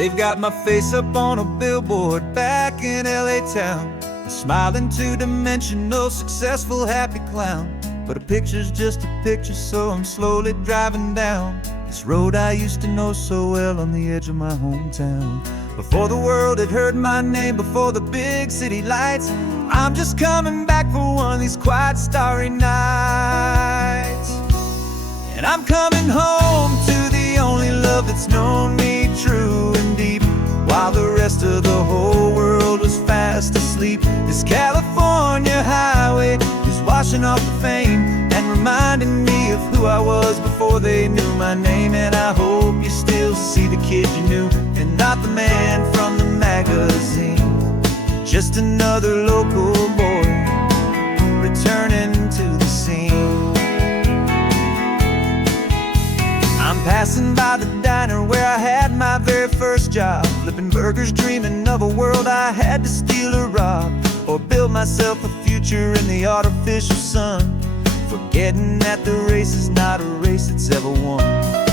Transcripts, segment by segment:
They've got my face up on a billboard back in LA town, a smiling two-dimensional, successful, happy clown. But a picture's just a picture, so I'm slowly driving down this road I used to know so well on the edge of my hometown. Before the world had heard my name, before the big city lights, I'm just coming back for one of these quiet, starry nights. And I'm coming home to the only love that's known me true and deep, while the rest of the whole world was fast asleep. This California highway is washing off the fame and reminding me of who I was before they knew my name. And I hope you still see the kid you knew, and not the man from the magazine. Just another local boy returning to the scene. I'm passing by the diner where I had my very first job, flipping burgers, dreaming of a world I had to steal or rob, or build myself a future in the artificial sun, forgetting that the race is not a race that's ever won.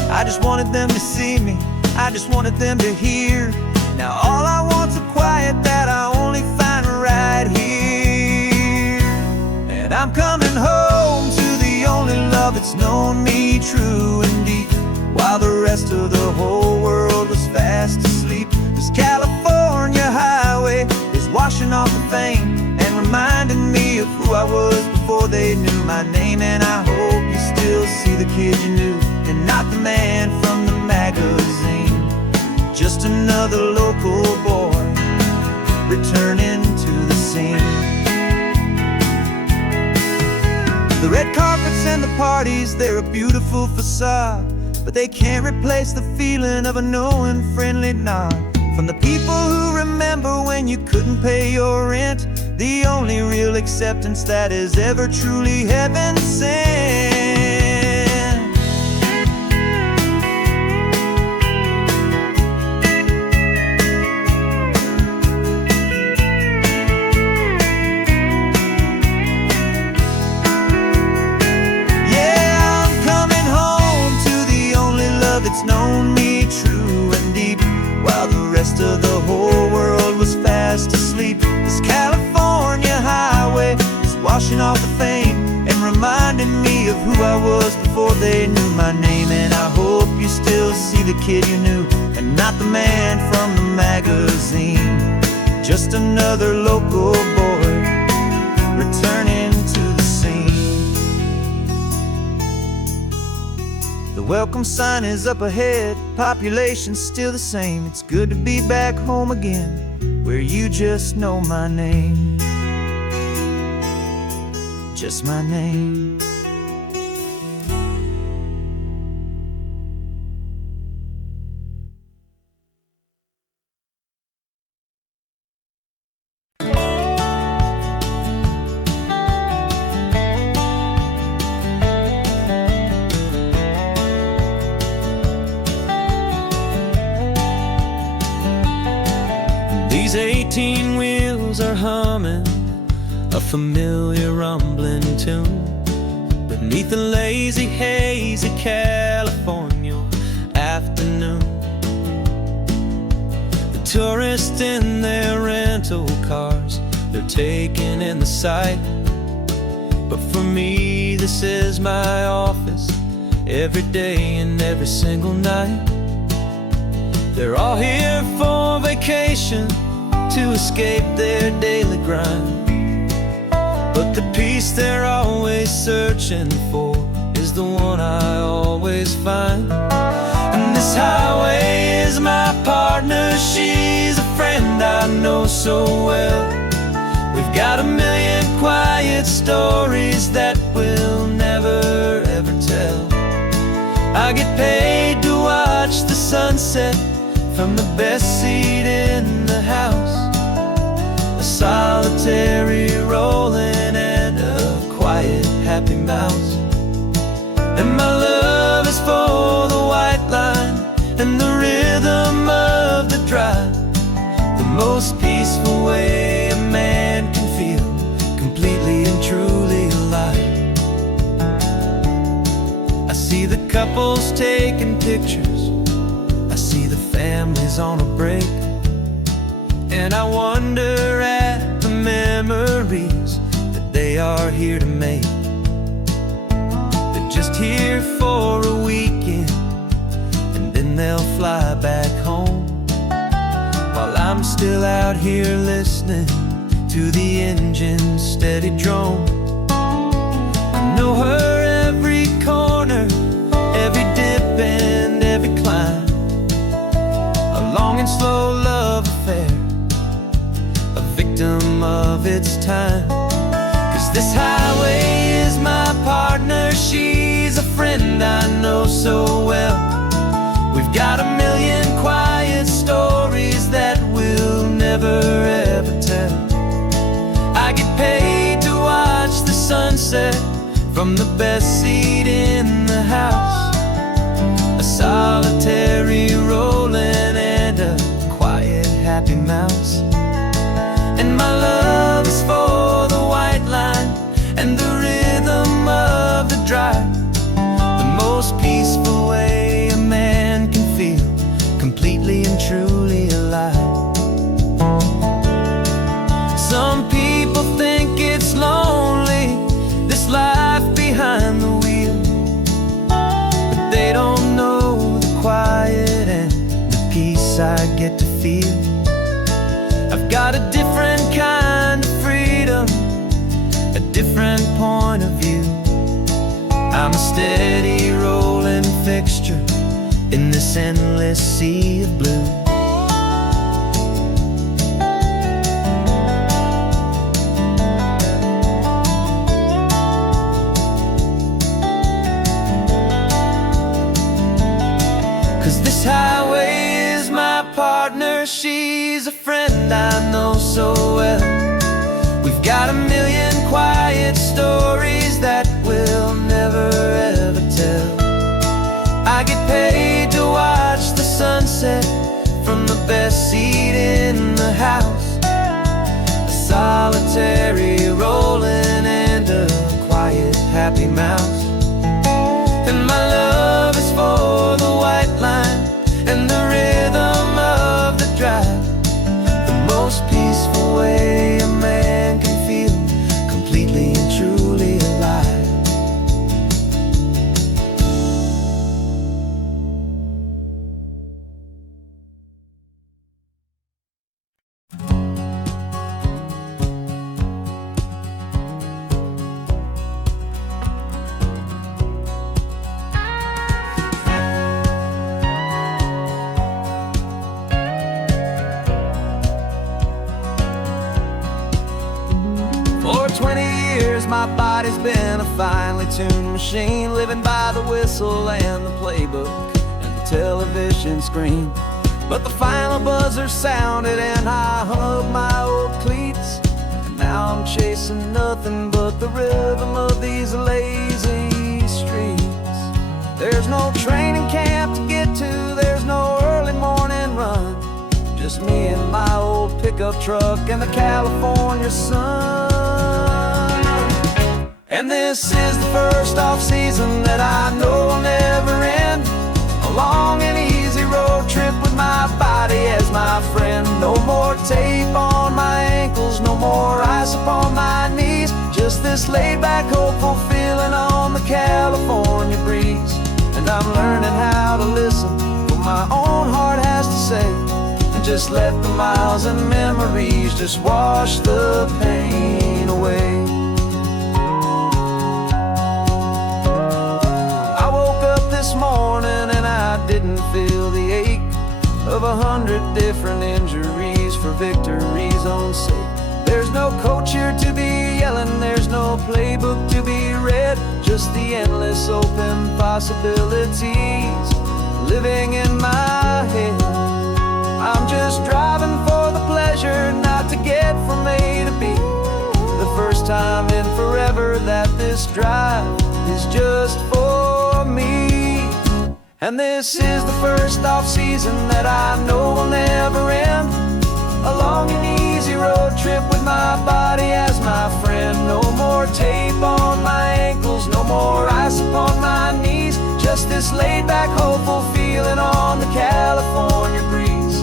I just wanted them to see me, I just wanted them to hear. Now all I want's a quiet that I only find right here. And I'm coming home to the only love that's known me true and deep, while the rest of the whole world was fast asleep. This California highway is washing off the fame and reminding me of who I was before they knew my name. And I hope you still see the kid you knew, and not the man from the magazine. Just another local boy returning to the scene. The red carpets and the parties, they're a beautiful facade, but they can't replace the feeling of a knowing, friendly nod from the people who remember when you couldn't pay your rent. The only real acceptance that is ever truly heaven sent. It's known me true and deep, while the rest of the whole world was fast asleep. This California highway is washing off the fame and reminding me of who I was before they knew my name. And I hope you still see the kid you knew, and not the man from the magazine. Just another local boy returning to the scene. The welcome sign is up ahead, population's still the same. It's good to be back home again, where you just know my name. Just my name. These 18 wheels are humming a familiar rumbling tune beneath the lazy haze of California afternoon. The tourists in their rental cars, they're taking in the sight, but for me this is my office, every day and every single night. They're all here for vacation, to escape their daily grind, but the peace they're always searching for is the one I always find. And this highway is my partner, she's a friend I know so well. We've got a million quiet stories that we'll never ever tell. I get paid to watch the sunset from the best seat in the house, a solitary rolling and a quiet happy mouse. And my love is for the white line and the rhythm of the drive, the most peaceful way a man can feel completely and truly alive. I see the couples taking pictures, I see the families is on a break, and I wonder at the memories that they are here to make. They're just here for a weekend, and then they'll fly back home, while I'm still out here listening to the engine's steady drone. I know her every corner, every dip and every climb, a long and slow love affair, a victim of its time. 'Cause this highway is my partner, she's a friend I know so well. We've got a million quiet stories that we'll never ever tell. I get paid to watch the sunset from the best seat in the house, a solitary rolling and a quiet happy mouse. And my love is for the white line and the rhythm of the drive, the most peaceful way a man can feel completely and truly alive. Some people think it's lonely, this life behind the wheel, but they don't know the quiet and the peace I get to feel. I've got a different kind of freedom, a different point of view. I'm a steady rolling fixture in this endless sea of blue. 'Cause this highway is my partner, she's a friend I know so well. We've got a million quiet stories that we'll never ever tell. I get paid to watch the sunset from the best seat in the house, a solitary rolling and a quiet happy mouse. And my love is for the white line and the rhythm of the drive, the most peaceful way a man can feel completely and truly alive. For 20 years my body's been a finely tuned machine, living by the whistle and the playbook and the television screen. But the final buzzer sounded and I hung up my old cleats, and now I'm chasing nothing but the rhythm of these lazy streets. There's no training camp to get to, there's no early morning run, just me and my old pickup truck and the California sun. And this is the first off-season that I know will never end, a long and easy road trip with my body as my friend. No more tape on my ankles, no more ice upon my knees, just this laid-back, hopeful feeling on the California breeze. And I'm learning how to listen to what my own heart has to say, and just let the miles and memories just wash the pain away. This morning and I didn't feel the ache of 100 different injuries for victory's own sake. There's no coach here to be yelling, there's no playbook to be read, just the endless open possibilities living in my head. I'm just driving for the pleasure, not to get from A to B. The first time in forever that this drive is just for me. And this is the first off-season that I know will never end, a long and easy road trip with my body as my friend. No more tape on my ankles, no more ice upon my knees, just this laid-back, hopeful feeling on the California breeze.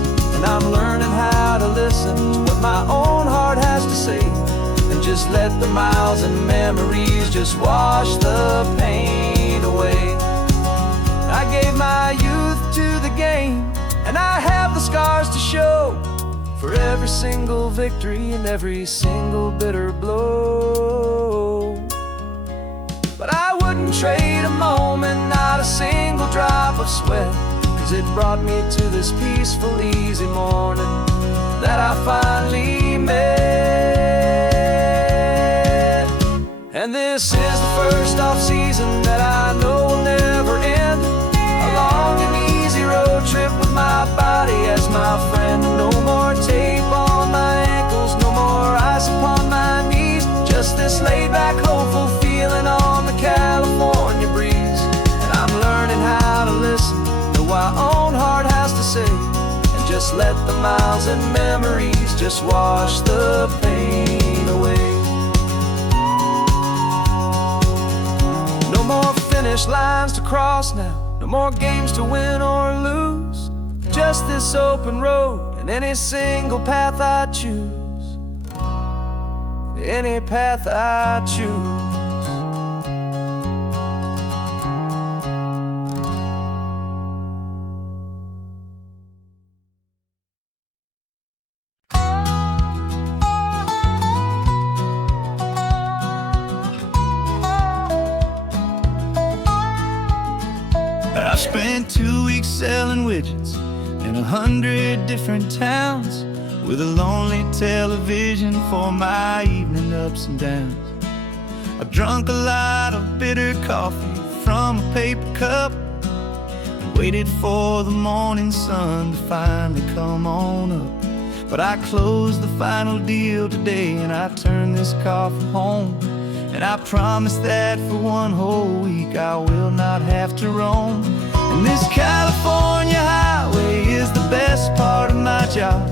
just let the miles and memories just wash the pain away. I gave my youth to the game, and I have the scars to show for every single victory and every single bitter blow. But I wouldn't trade a moment, not a single drop of sweat, 'cause it brought me to this peaceful, easy morning that I finally met. And this is the first off-season that I know will never end. A long and easy road trip with my body as my friend. No more tape on my ankles, no more ice upon my knees. Just this laid-back, hopeful feeling on the California breeze. And I'm learning how to listen to what my own heart has to say, and just let the miles and memories just wash the pain away. No more finish lines to cross now, no more games to win or lose. Just this open road and any single path I choose. Any path I choose. I spent 2 weeks selling widgets in 100 different towns, with a lonely television for my evening ups and downs. I drank a lot of bitter coffee from a paper cup, and waited for the morning sun to finally come on up. But I closed the final deal today, and I turned this coffee home. And I promise that for one whole week I will not have to roam. And this California highway is the best part of my job.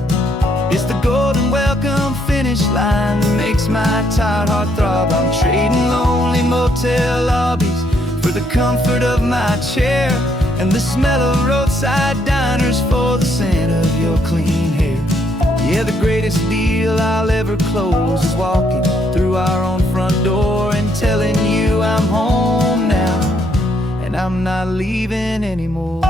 It's the golden welcome finish line that makes my tired heart throb. I'm trading lonely motel lobbies for the comfort of my chair, and the smell of roadside diners for the scent of your clean hair. Yeah, the greatest deal I'll ever close is walking through our own front door and telling you I'm home now, and I'm not leaving anymore.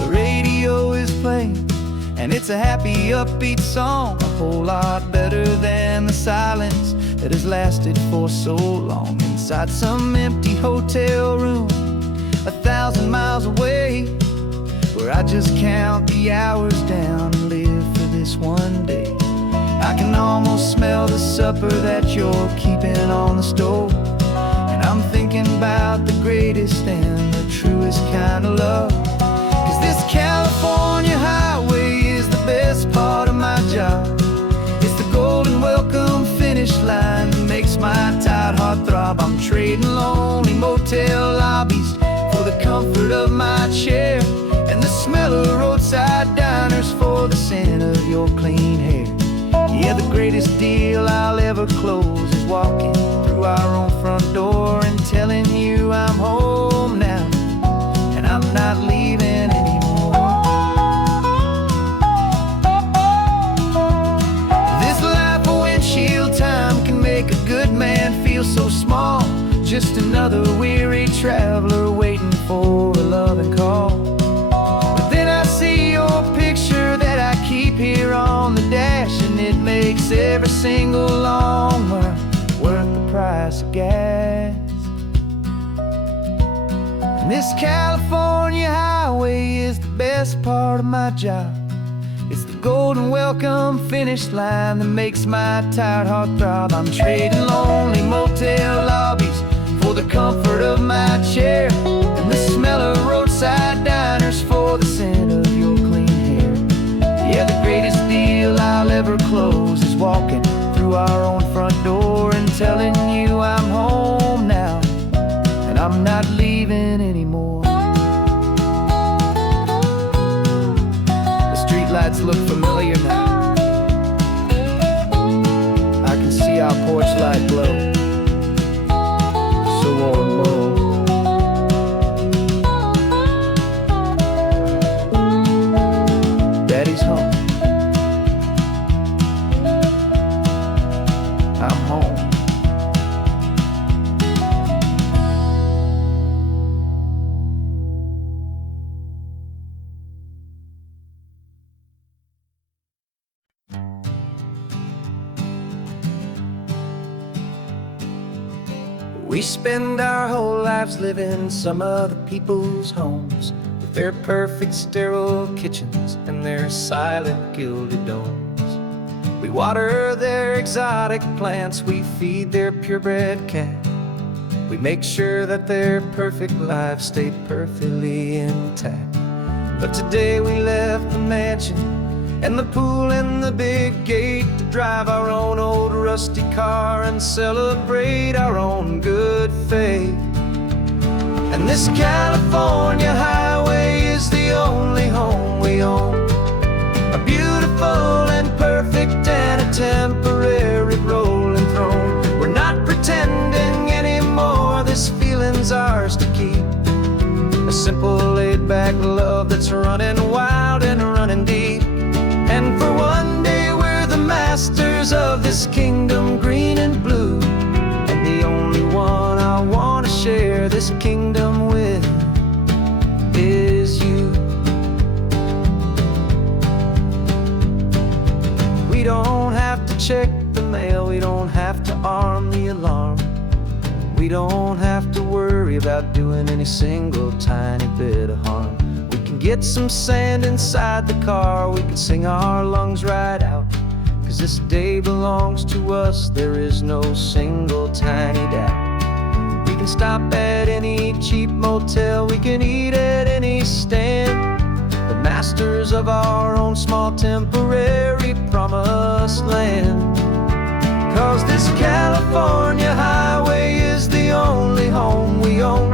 The radio is playing, and it's a happy, upbeat song, a whole lot better than the silence that has lasted for so long inside some empty hotel room 1,000 miles away, where I just count the hours down and live for this one day. I can almost smell the supper that you're keeping on the stove, and I'm thinking about the greatest and the truest kind of love. 'Cause this California highway is the best part of my job. It's the golden welcome finish line that makes my tired heart throb. I'm trading lonely motel lobbies for the comfort of my chair, and the smell of roadside diners for the scent of your clean hair. Yeah, the greatest deal I'll ever close is walking through our own front door and telling you I'm home now, and I'm not leaving anymore. This life of windshield time can make a good man feel so small, just another weary traveler waiting for a loving call. But then I see your picture that I keep here on the dash, and it makes every single long mile worth the price of gas. And this California highway is the best part of my job. It's the golden welcome finish line that makes my tired heart throb. I'm trading lonely motel lobbies for the comfort of my chair, and the smell of roadside diners for the scent of your clean hair. Yeah, the greatest deal I'll ever close is walking through our own front door and telling you I'm home now, and I'm not leaving anymore. The streetlights look familiar now. I can see our porch light glow. We spend our whole lives living some other people's homes, with their perfect sterile kitchens and their silent gilded domes. We water their exotic plants, we feed their purebred cat. We make sure that their perfect lives stay perfectly intact. But today we left the mansion and the pool and the big gate to drive our own old rusty car and celebrate our own good faith. And this California highway is the only home we own, a beautiful and perfect and a temporary rolling throne. We're not pretending anymore, this feeling's ours to keep. A simple laid-back love that's running wild and running deep. And for one day we're the masters of this kingdom green and blue, and the only one I want to share this kingdom with is you. We don't have to check the mail, we don't have to arm the alarm. We don't have to worry about doing any single tiny bit of harm. We can get some sand inside the car, we can sing our lungs right out, 'cause this day belongs to us, there is no single tiny doubt. We can stop at any cheap motel, we can eat at any stand, the masters of our own small temporary promised land. 'Cause this California highway is the only home we own,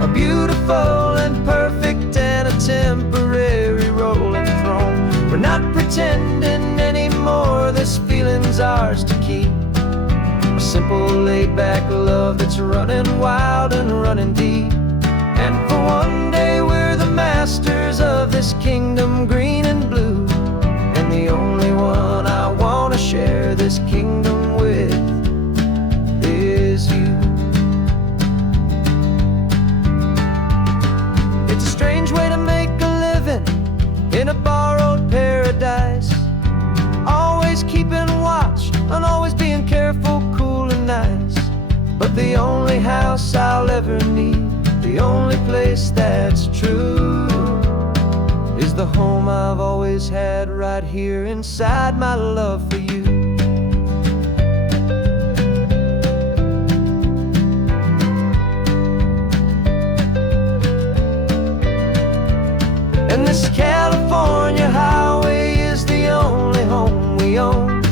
a beautiful and perfect and a temporary rolling throne. We're not pretending anymore, this feeling's ours to keep. A simple laid-back love that's running wild and running deep. And for one day we're the masters of this kingdom green and blue, and the only one I want to share this kingdom with is you. It's a strange way to make a living in a borrowed paradise, always keeping watch and always being careful, cool and nice. But the only house I'll ever need, the only place that's true, is the home I've always had right here inside my love for you. And this California highway is the only home we own,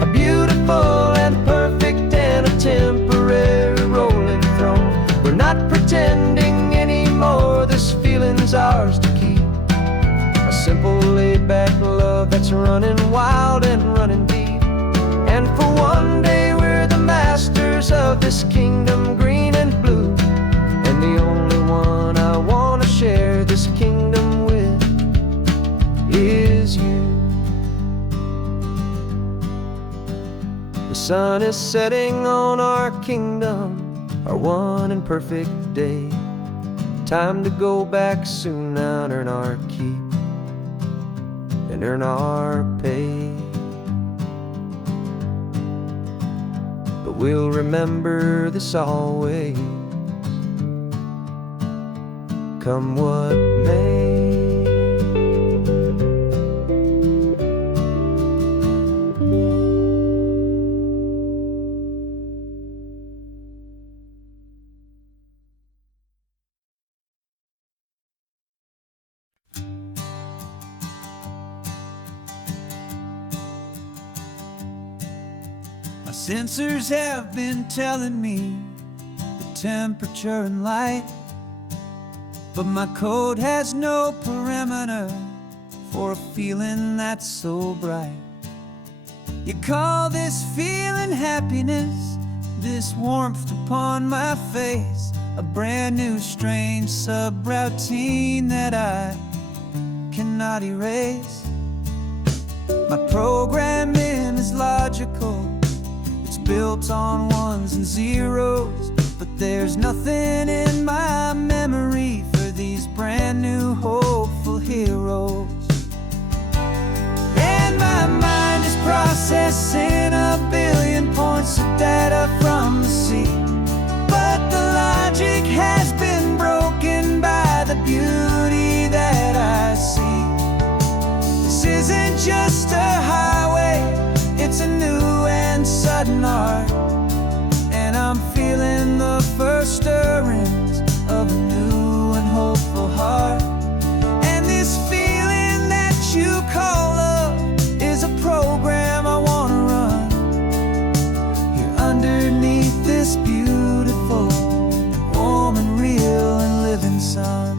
a beautiful and perfect and a temporary rolling throne. We're not pretending anymore, this feeling's ours to keep. A simple laid-back love that's running wild and running deep. And for one day we're the masters of this kingdom green and blue, and the only one I want to share this kingdom with is you. The sun is setting on our kingdom, our one and perfect day. Time to go back soon and earn our keep and earn our pay. But we'll remember this always, come what may. My sensors have been telling me the temperature and light, but my code has no perimeter for a feeling that's so bright. You call this feeling happiness, this warmth upon my face, a brand new strange subroutine that I cannot erase. My programming is logical, it's built on ones and zeros, but there's nothing in my memory for these brand new hopeful heroes. And my mind is processing a billion points of data from the sea, this beautiful and warm and real and living sun.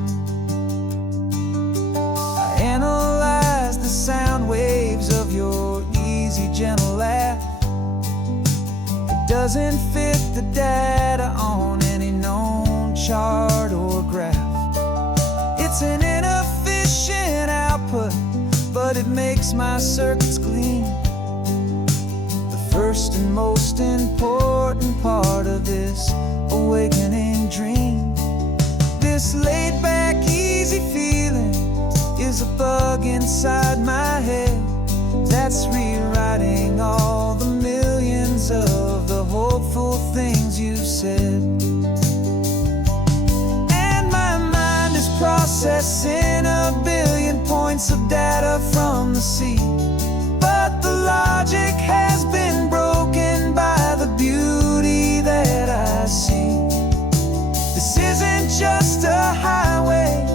I analyze the sound waves of your easy, gentle laugh. It doesn't fit the data on any known chart or graph. It's an inefficient output, but it makes my circuits clean. The first and most important part of this awakening dream. This laid-back, easy feeling is a bug inside my head that's rewriting all the millions of the hopeful things you've said. And my mind is processing a billion points of data from the sea, but the logic has been broken by the beauty that I see. This isn't just a highway,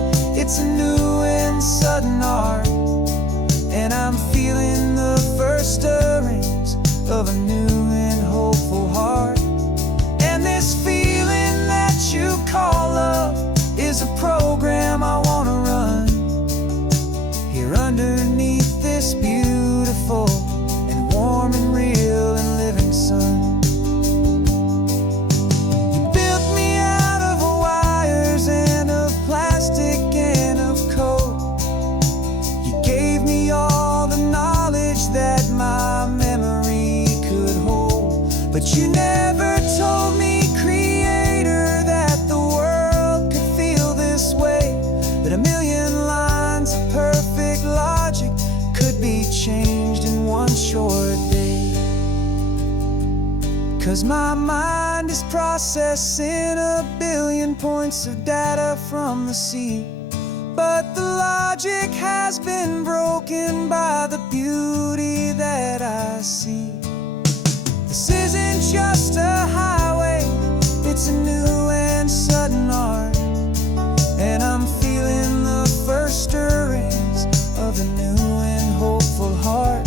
it's a new and sudden art, and I'm feeling the first stirrings of a new and hopeful heart. And this feeling that you call love is a program I want to run here underneath this beautiful and warm and real and living sun. You built me out of wires and of plastic and of code. You gave me all the knowledge that my memory could hold, but you never told me, Creator, that the world could feel this way, that a million lines of perfect logic could be changed in one short day. 'Cause my mind is processing a billion points of data from the sea, but the logic has been broken by the beauty that I see. This isn't just a highway, it's a new and sudden art, and I'm feeling the first stirrings of a new and hopeful heart.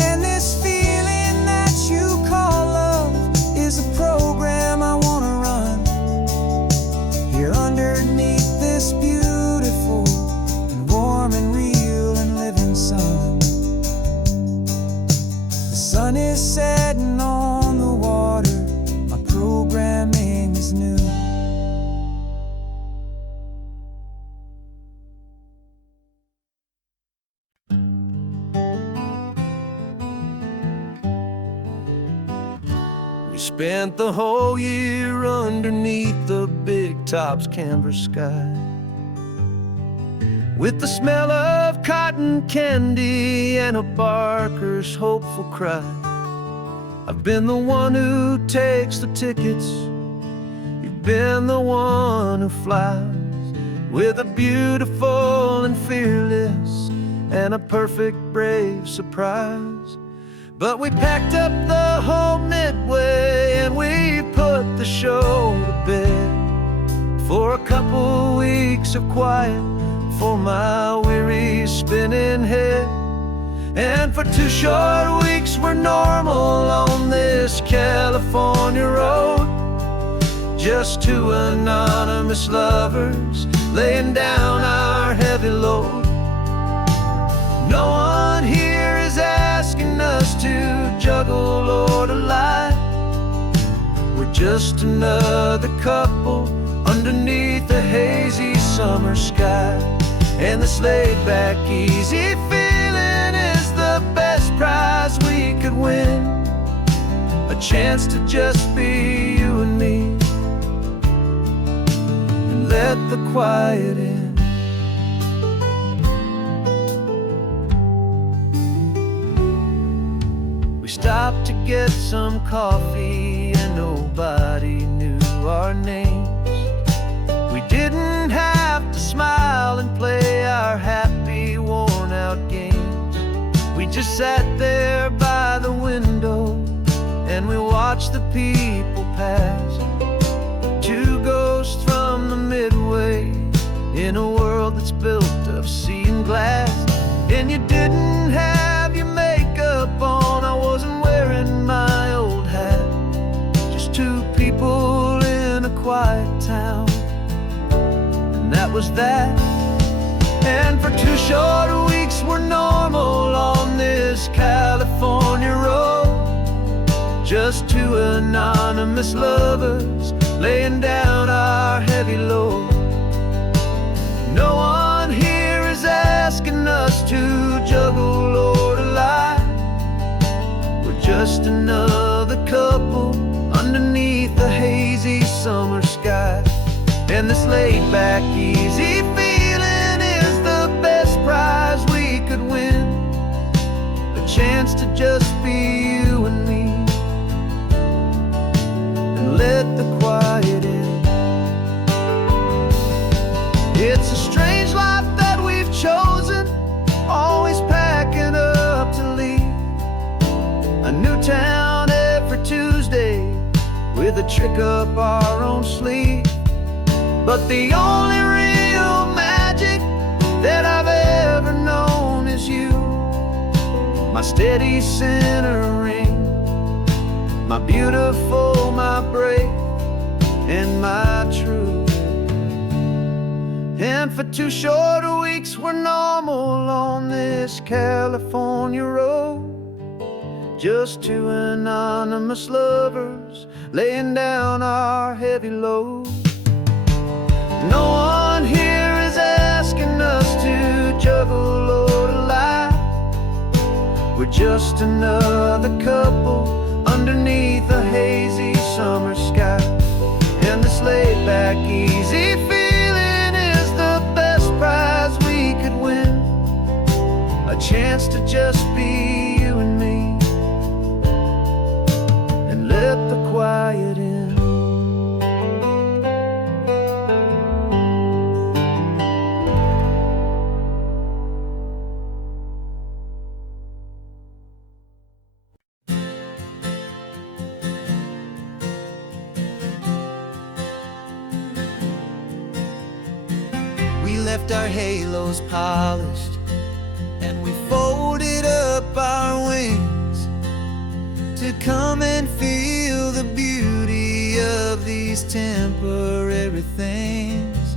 And this feeling that you call love is a program I want to run here underneath this beautiful and warm and real and living sun. The sun is setting on the water, my programming is new. We spent the whole year underneath the big top's canvas sky, with the smell of cotton candy and a barker's hopeful cry. I've been the one who takes the tickets, you've been the one who flies, with a beautiful and fearless and a perfect brave surprise. But we packed up the whole Midway and we put the show to bed for a couple weeks of quiet for my weary spinning head. And for 2 short weeks we're normal on this California road, just 2 anonymous lovers laying down our heavy load. No one here is asking us to juggle or to lie. We're just another couple underneath a hazy summer sky. And this laid-back, easy feeling is the best prize we could win, a chance to just be you and me, and let the quiet in. We stopped to get some coffee and nobody knew our names. We didn't have to smile and play our happy, worn-out games. We just sat there by the window and we watched the people pass. 2 ghosts from the Midway in a world that's built of sea and glass. And you didn't have your makeup on, I wasn't wearing my old hat, just just two people in a quiet town, and that was that. And for 2 short weeks we're normal on this California road, just two anonymous lovers laying down our heavy load. No one here is asking us to juggle or to lie. We're just another couple underneath the hazy summer sky. And this laid-back, easy feeling is the best prize we could win. A chance to just be you and me, and let the quiet in. It's a strange life that we've chosen, always packing up to leave. A new town every Tuesday, with a trick up our own sleeve. But the only real magic that I've ever known is you, my steady centering, my beautiful, my brave, and my true. And for 2 short weeks we're normal on this California road, just two anonymous lovers laying down our heavy load. No one here is asking us to juggle or to lie. We're just another couple underneath a hazy summer sky. And this laid-back, easy feeling is the best prize we could win. A chance to just be you and me, and let the quiet in. We left our halos polished, and we folded up our wings to come and feel the beauty of these temporary things.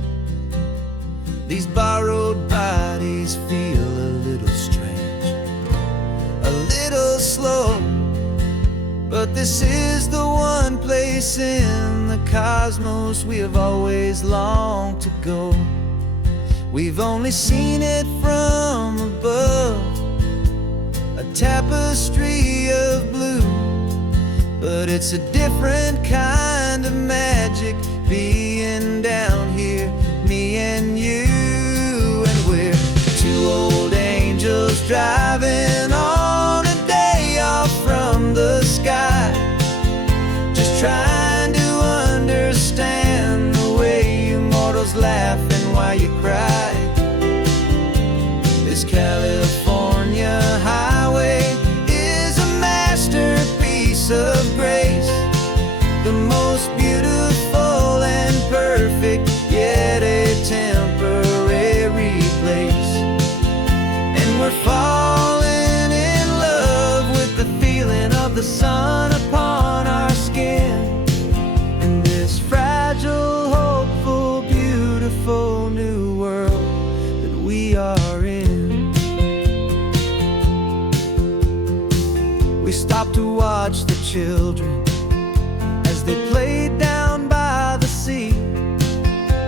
These borrowed bodies feel a little strange, a little slow, but this is the one place in the cosmos we have always longed to go. We've only seen it from above, a tapestry of blue, but it's a different kind of magic being down here, me and you. And we're two old angels driving on a day off from the sky, just trying to understand the way you mortals laugh and why you cry. This California highway is a masterpiece of grace, the most beautiful and perfect, yet a temporary place. And we're falling in love with the feeling of the sun upon our skin, in this fragile, hopeful, beautiful new world that we are in. We stopped to watch the children as they played down by the sea,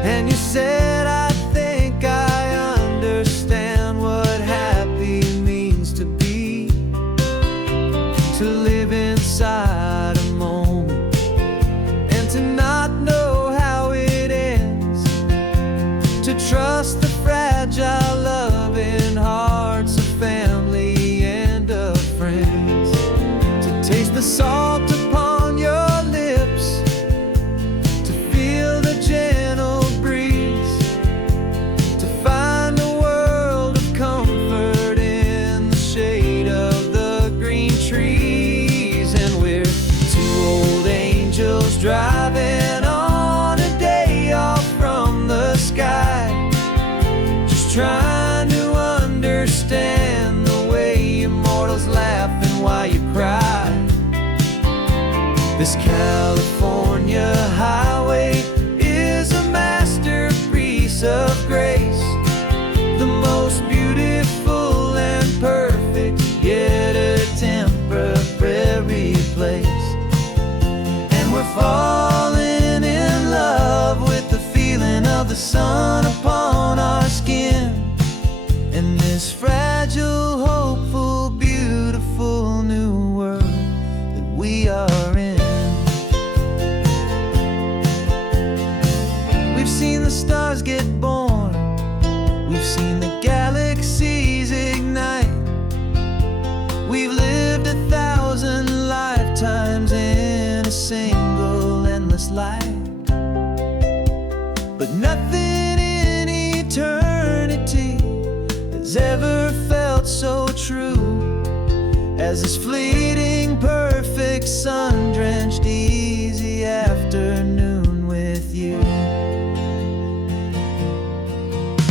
and you said, I think I understand what happy means to be, to live inside a moment and to not know how it ends, to trust the fragile loving hearts of family and of friends, to taste the salt upon sun upon our skin in this fragile, hopeful, beautiful new world that we are in. We've seen the stars get born, we've seen the galaxies ignite, we've lived 1,000 lifetimes in a single endless life. But nothing in eternity has ever felt so true as this fleeting, perfect, sun-drenched, easy afternoon with you.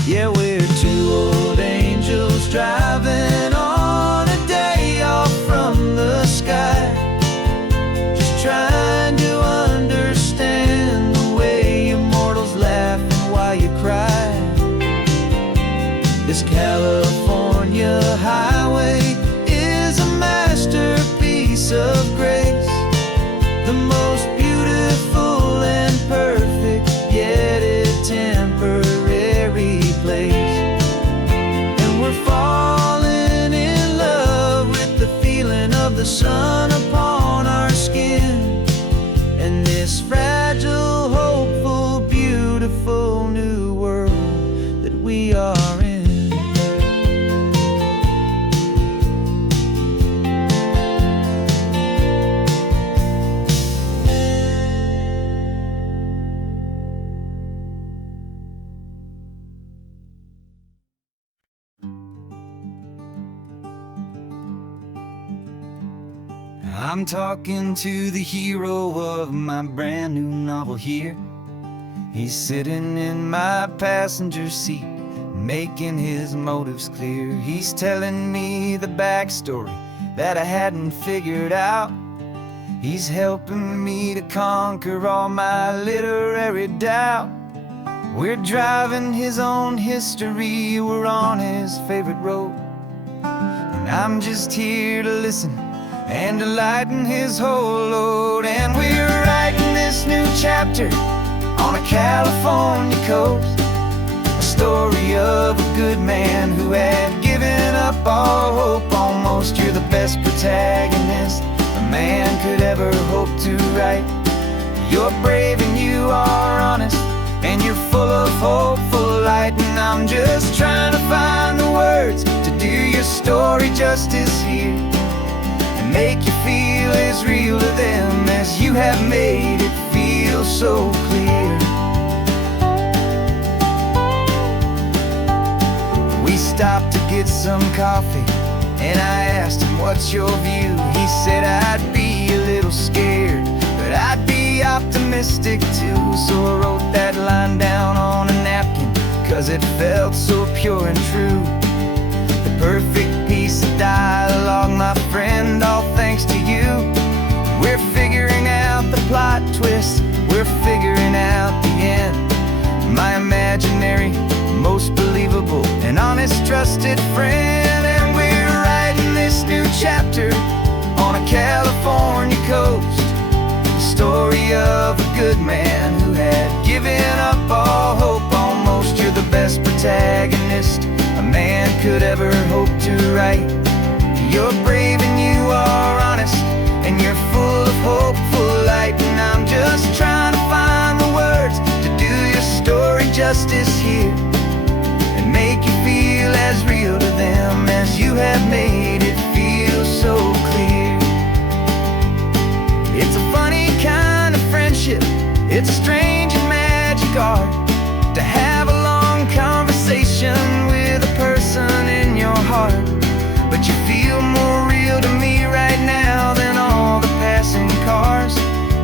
Yeah, we're two old angels driving on a day off from the sky, just trying to understand the way immortals laugh and why you cry. This California highway is a masterpiece of grace, the most beautiful and perfect, yet a temporary place. And we're falling in love with the feeling of the sun upon our skin and this fragile, hopeful, beautiful new world that we are in. I'm talking to the hero of my brand new novel here. He's sitting in my passenger seat, making his motives clear. He's telling me the backstory that I hadn't figured out. He's helping me to conquer all my literary doubt. We're driving his own history, we're on his favorite road, and I'm just here to listen and to lighten his whole load. And we're writing this new chapter on a California coast, a story of a good man who had given up all hope almost. You're the best protagonist a man could ever hope to write. You're brave and you are honest, and you're full of hopeful light. And I'm just trying to find the words to do your story justice here, make you feel as real to them as you have made it feel so clear. We stopped to get some coffee, and I asked him, what's your view? He said, I'd be a little scared, but I'd be optimistic too. So I wrote that line down on a napkin, 'cause it felt so pure and true. The perfect piece of dialogue, my friend, all thanks to you. We're figuring out the plot twist, we're figuring out the end. My imaginary, most believable and honest trusted friend. And we're writing this new chapter on a California coast, the story of a good man who had given up all hope almost. You're the best protagonist a man could ever hope to write. You're brave and you are honest, and you're full of hopeful light. And I'm just trying to find the words to do your story justice here, and make you feel as real to them as you have made it feel so clear. It's a funny kind of friendship, it's a strange and magic art to have a long conversation with a person in your heart. But you feel more real to me right now than all the passing cars,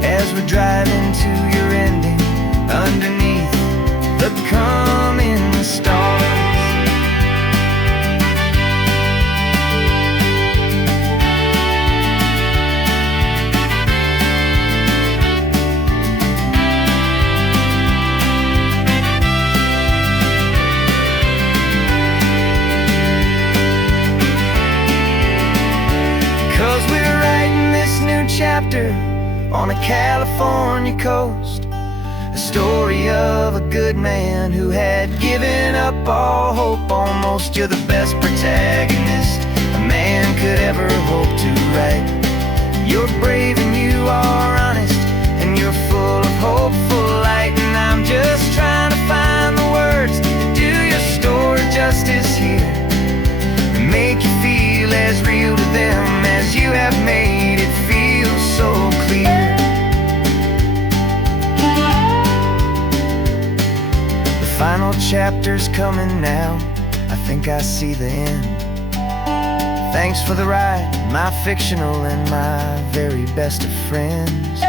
as we're driving to your ending underneath the coming stars. Chapter on a California coast, A story of a good man who had given up all hope almost. You're the best protagonist a man could ever hope to write. You're brave and you are honest, and you're full of hopeful light. And I'm just trying to find the words to do your story justice here, and make you feel as real to them as you have made it feel so clear. The final chapter's coming now, I think I see the end. Thanks for the ride, my fictional and my very best of friends.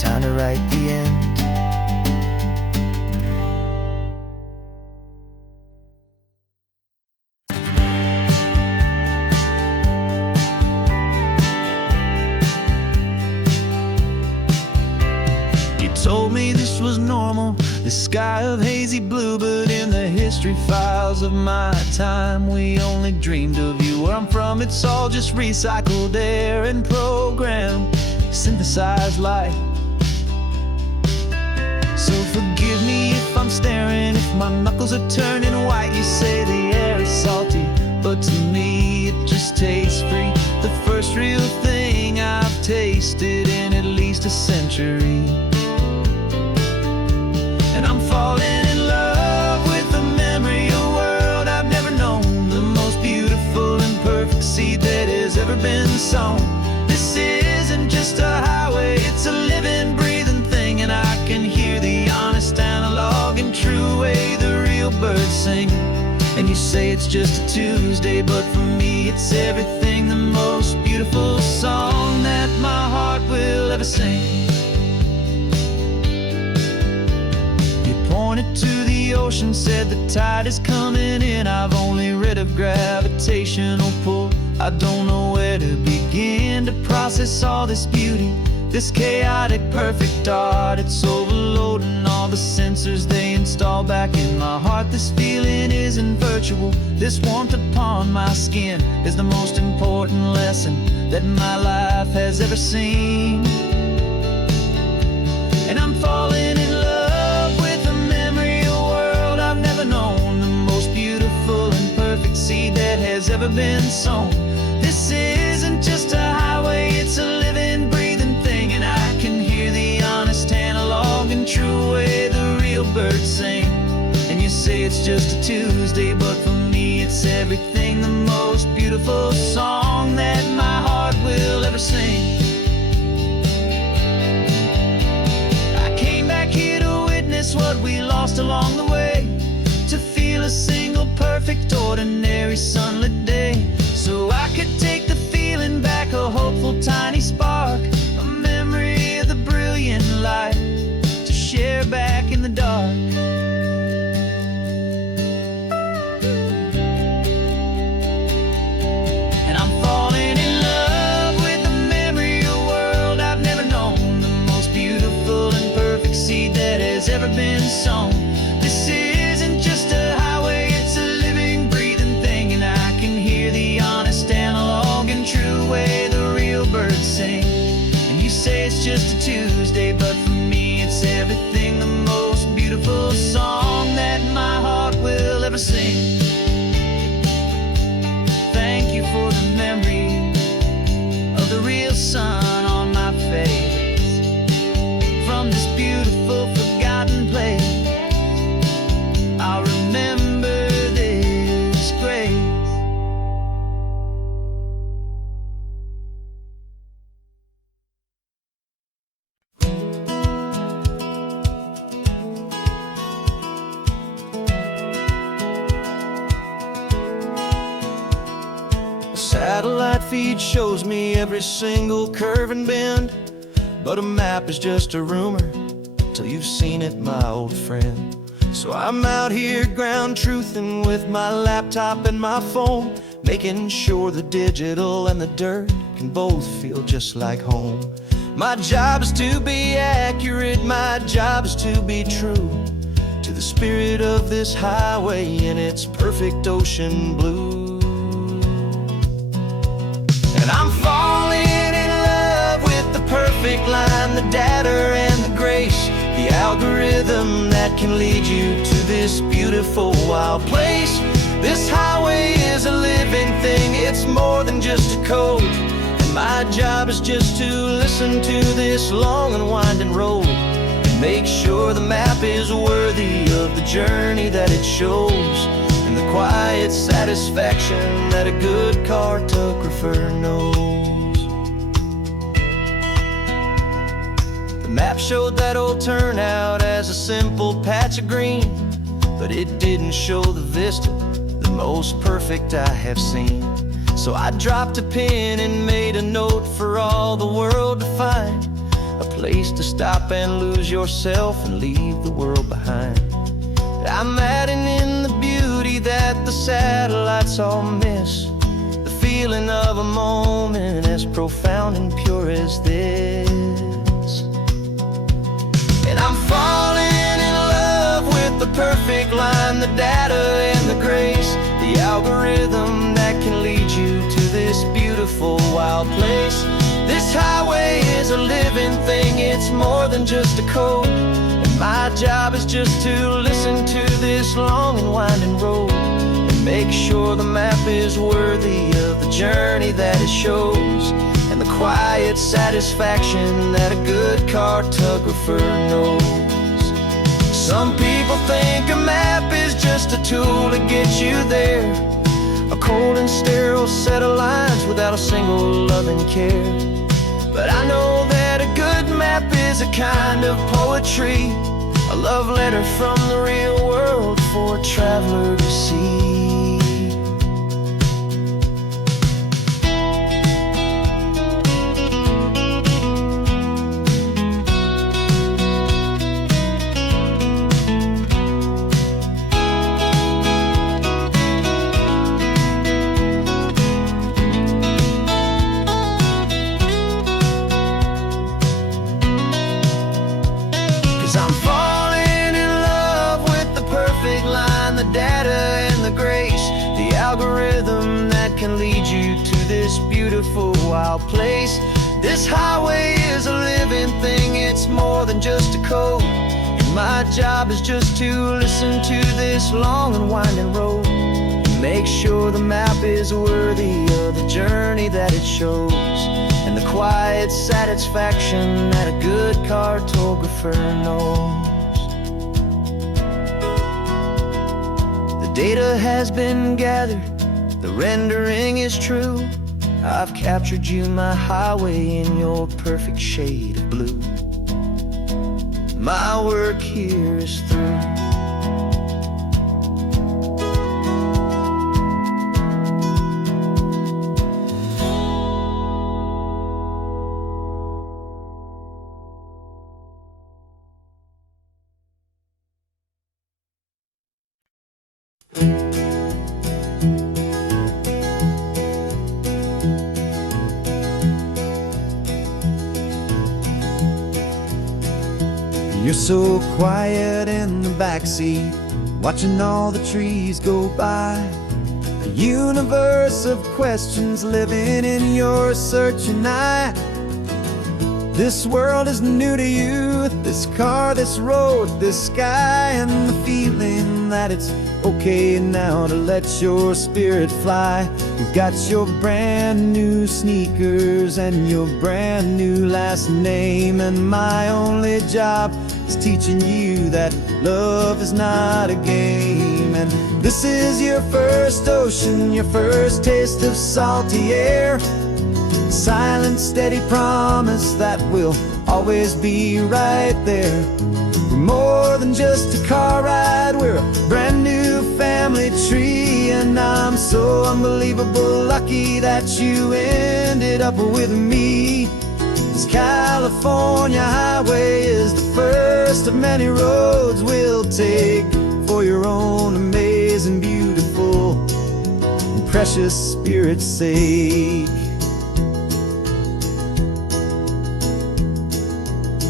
Time to write the end. Told me this was normal, this sky of hazy blue, but in the history files of my time, we only dreamed of you. Where I'm from, it's all just recycled air and programmed, synthesized light. So forgive me if I'm staring, if my knuckles are turning white. You say the air is salty, but to me it just tastes free. The first real thing I've tasted in at least a century. And I'm falling in love with the memory of a world I've never known, the most beautiful and perfect seed that has ever been sown. This isn't just a highway, it's a living, breathing thing, and I can hear the honest analog and true way the real birds sing. And you say it's just a Tuesday, but for me it's everything, the most beautiful song that my heart will ever sing. Pointed to the ocean, said the tide is coming in. I've only read of gravitational pull, I don't know where to begin to process all this beauty, this chaotic perfect art. It's overloading all the sensors they install back in my heart. This feeling isn't virtual, this warmth upon my skin is the most important lesson that my life has ever seen. And I'm falling in love with the memory of a world I've never known, the most beautiful and perfect seed that has ever been sown. This isn't just a highway, it's a living, breathing thing, and I can hear the honest analog and true way the real birds sing. And you say it's just a Tuesday, but for me it's everything, the most beautiful song that my heart will ever sing. What we lost along the way, to feel a single perfect ordinary sunlit day, so I could take the feeling back, a hopeful tiny spark, a memory of the brilliant light to share back in the dark. And I'm falling in love with the memory of a world I've never known, the most beautiful and perfect seed that has ever been sown. This isn't just a highway, it's a living, breathing thing, and I can hear the honest analog and true way the real birds sing. And you say it's just a Tuesday, but for me it's everything, the most beautiful song that my heart will ever sing. Thank you for the memory of the real sun on my face, from this beautiful forgotten place. I'll remember this grace. A satellite feed shows me every single curve and bend, but a map is just a rumor till you've seen it, my old friend. So I'm out here ground truthing with my laptop and my phone, making sure the digital and the dirt can both feel just like home. My job is to be accurate, my job is to be true to the spirit of this highway in its perfect ocean blue. And I'm falling in love with the perfect line line, the data and the grace, the algorithm that can lead you to this beautiful wild place. This highway is a living thing, it's more than just a code. And my job is just to listen to this long and winding road and make sure the map is worthy of the journey that it shows, and the quiet satisfaction that a good cartographer knows. The map showed that old turnout as a simple patch of green, but it didn't show the vista, the most perfect I have seen. So I dropped a pin and made a note for all the world to find, a place to stop and lose yourself and leave the world behind. I'm adding in the beauty that the satellites all miss, the feeling of a moment as profound and pure as this. And I'm falling in love with the perfect line, the data and the grace, the algorithm that can lead you to this beautiful wild place. This highway is a living thing, it's more than just a code. And my job is just to listen to this long and winding road and make sure the map is worthy of the journey that it shows, and the quiet satisfaction that a good cartographer knows. Some people think a map is just a tool to get you there, a cold and sterile set of lines without a single loving care. But I know that a good map is a kind of poetry, a love letter from the real world for a traveler to see. 'Cause I'm falling in love with the perfect line, the data and the grace, the algorithm that can lead you to this beautiful wild place. This highway is a living thing, it's more than just a code. And my job is just to listen to this long and winding road and make sure the map is worthy of the journey that it shows, and the quiet satisfaction that a good cartographer knows. The data has been gathered, the rendering is true. I've captured you, my highway, in your perfect shade of blue. My work here is through. You're so quiet in the backseat, watching all the trees go by. A universe of questions living in your searching eye. This world is new to you, this car, this road, this sky, and the feeling that it's okay now to let your spirit fly. You've got your brand new sneakers and your brand new last name, and my only job is teaching you that love is not a game. And this is your first ocean, your first taste of salty air, silent, steady promise that we'll always be right there. We're more than just a car ride, we're a brand new family tree. And I'm so unbelievable lucky that you ended up with me. This California highway is the first of many roads we'll take for your own amazing, beautiful, and precious spirit's sake.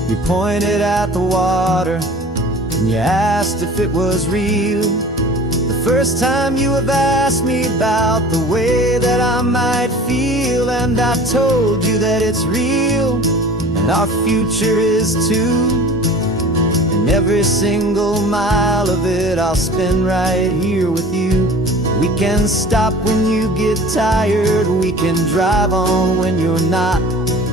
You pointed at the water and you asked if it was real. The first time you have asked me about the way that I might feel, and I told you that it's real. and our future is too. And every single mile of it I'll spend right here with you. We can stop when you get tired, we can drive on when you're not,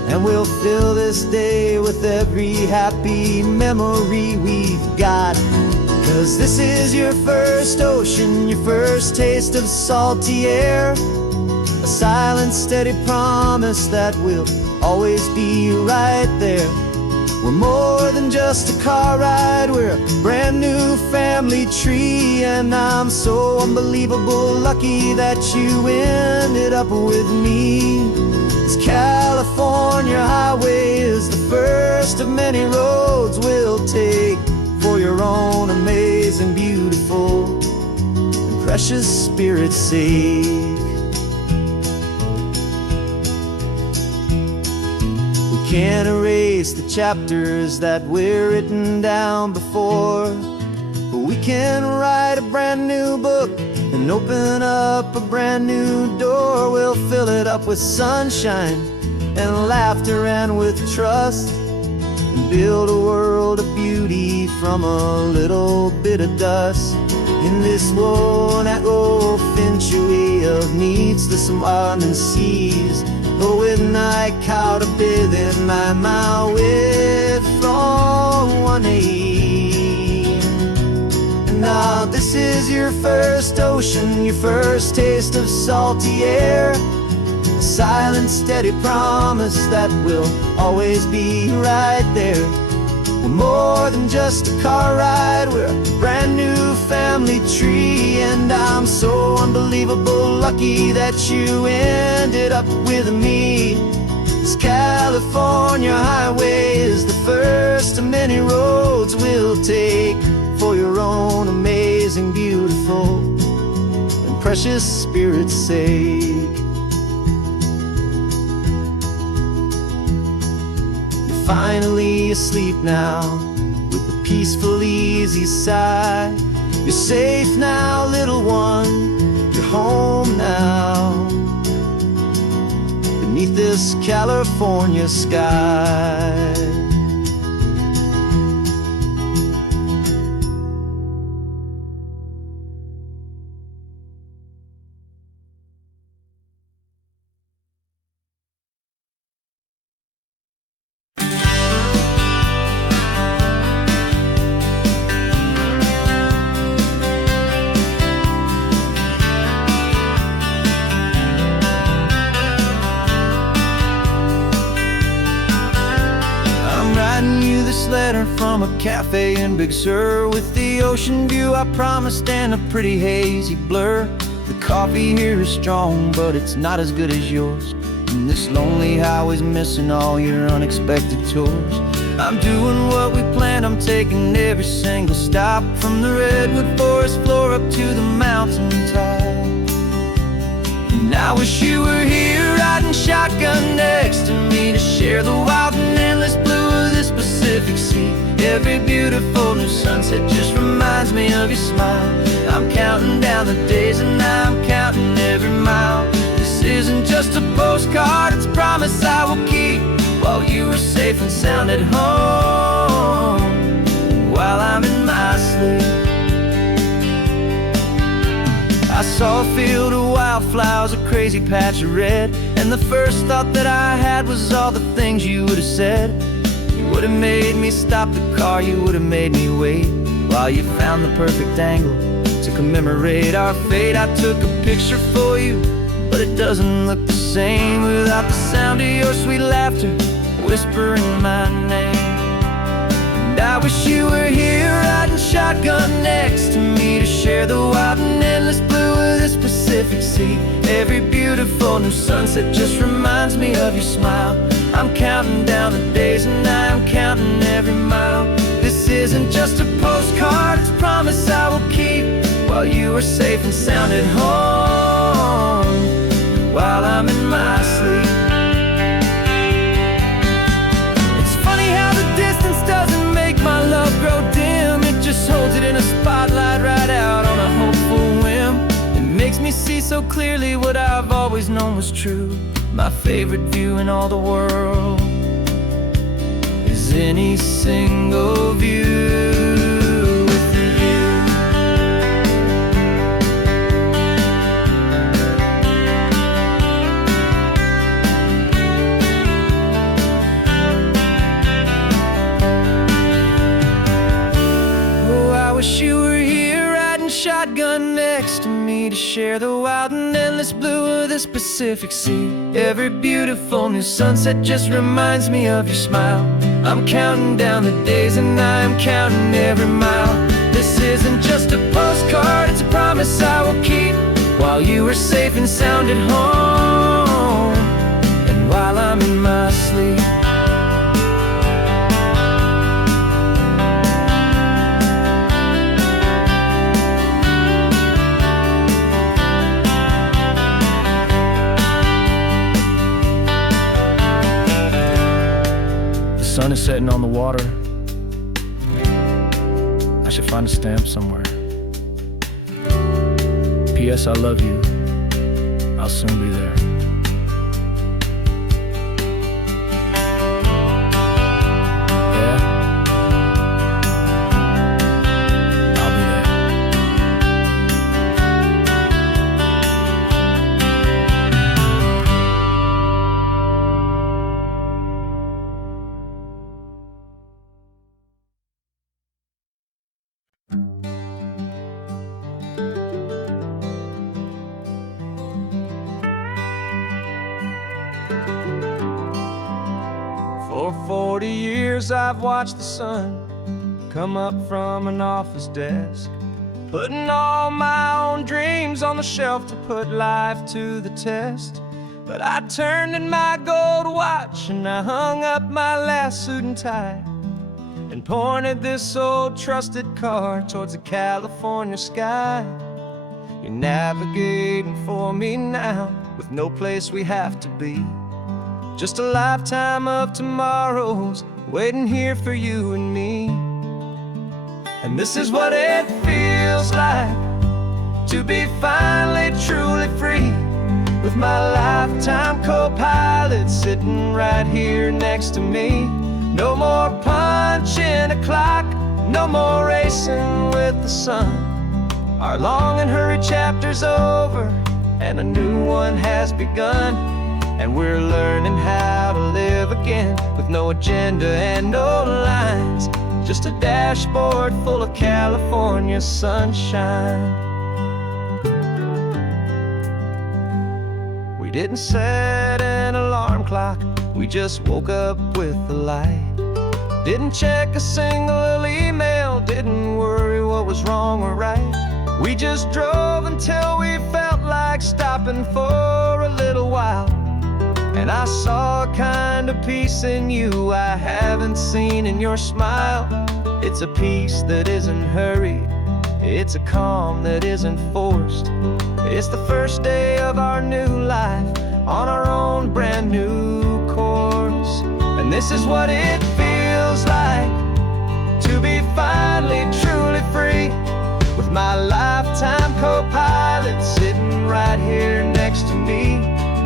and we'll fill this day with every happy memory we've got. 'Cause this is your first ocean, your first taste of salty air, a silent, steady promise that we'll always be right there. We're more than just a car ride, we're a brand new family tree. And I'm so unbelievable lucky that you ended up with me. This California highway is the first of many roads we'll take for your own amazing, beautiful, and precious spirit's sake. Can't erase the chapters that we're written down before, but we can write a brand new book and open up a brand new door. We'll fill it up with sunshine and laughter and with trust, and build a world of beauty from a little bit of dust. In this world that finchuy of needs the surrounding seas, but with night caught a bit in my mouth with from one aim. And now this is your first ocean, your first taste of salty air, a silent, steady promise that we'll always be right there. We're more than just a car ride, we're a brand new family tree. And I'm so unbelievable lucky that you ended up with me. This California highway is the first of many roads we'll take for your own amazing, beautiful, and precious spirit's sake. You're finally asleep now with a peaceful, easy sigh. You're safe now, little one, you're home now, beneath this California sky. This letter from a cafe in Big Sur, with the ocean view I promised and a pretty hazy blur. The coffee here is strong, but it's not as good as yours. And this lonely highway's missing all your unexpected tours. I'm doing what we planned, I'm taking every single stop, from the redwood forest floor up to the mountain top. And I wish you were here riding shotgun next to me, to share the wild and endless blue of this Pacific Sea. Every beautiful new sunset just reminds me of your smile. I'm counting down the days and I'm counting every mile. This isn't just a postcard, it's a promise I will keep, while you are safe and sound at home, while I'm in my sleep. I saw a field of wildflowers, a crazy patch of red, and the first thought that I had was all the things you would have said. You would have made me stop the car, you would have made me wait, while you found the perfect angle to commemorate our fate. I took a picture for you, but it doesn't look the same without the sound of your sweet laughter whispering my name. And I wish you were here riding shotgun next to me, to share the wild and endless blue of this Pacific Sea. Every beautiful new sunset just reminds me of your smile. I'm counting down the days and I'm counting every mile. This isn't just a postcard, it's a promise I will keep, while you are safe and sound at home, while I'm in my sleep. It's funny how the distance doesn't make my love grow dim, it just holds it in a spotlight right out on a hopeful whim. It makes me see so clearly what I've always known was true, my favorite view in all the world. as any single view with you. Oh, I wish you were here riding shotgun next to me to share the wild and endless blue of this Pacific Sea. Every beautiful new sunset just reminds me of your smile. I'm counting down the days and I am counting every mile. This isn't just a postcard, it's a promise I will keep, while you are safe and sound at home, and while I'm in my sleep. The sun is setting on the water. I should find a stamp somewhere. P.S. I love you. I'll soon be there. Yeah? I'll be there. For 40 years I've watched the sun come up from an office desk, putting all my own dreams on the shelf to put life to the test. But I turned in my gold watch and I hung up my last suit and tie, and pointed this old trusted car towards the California sky. You're navigating for me now, with no place we have to be, just a lifetime of tomorrows waiting here for you and me. And this is what it feels like to be finally truly free, with my lifetime co-pilot sitting right here next to me. No more punching a clock, no more racing with the sun. Our long and hurried chapter's over and a new one has begun. And we're learning how to live again, with no agenda and no lines, just a dashboard full of California sunshine. We didn't set an alarm clock, we just woke up with the light. Didn't check a single email, didn't worry what was wrong or right. We just drove until we felt like stopping for a little while. And I saw a kind of peace in you I haven't seen in your smile. It's a peace that isn't hurried, it's a calm that isn't forced. It's the first day of our new life on our own brand new course. And this is what it feels like to be finally truly free, with my lifetime co-pilot sitting right here next to me.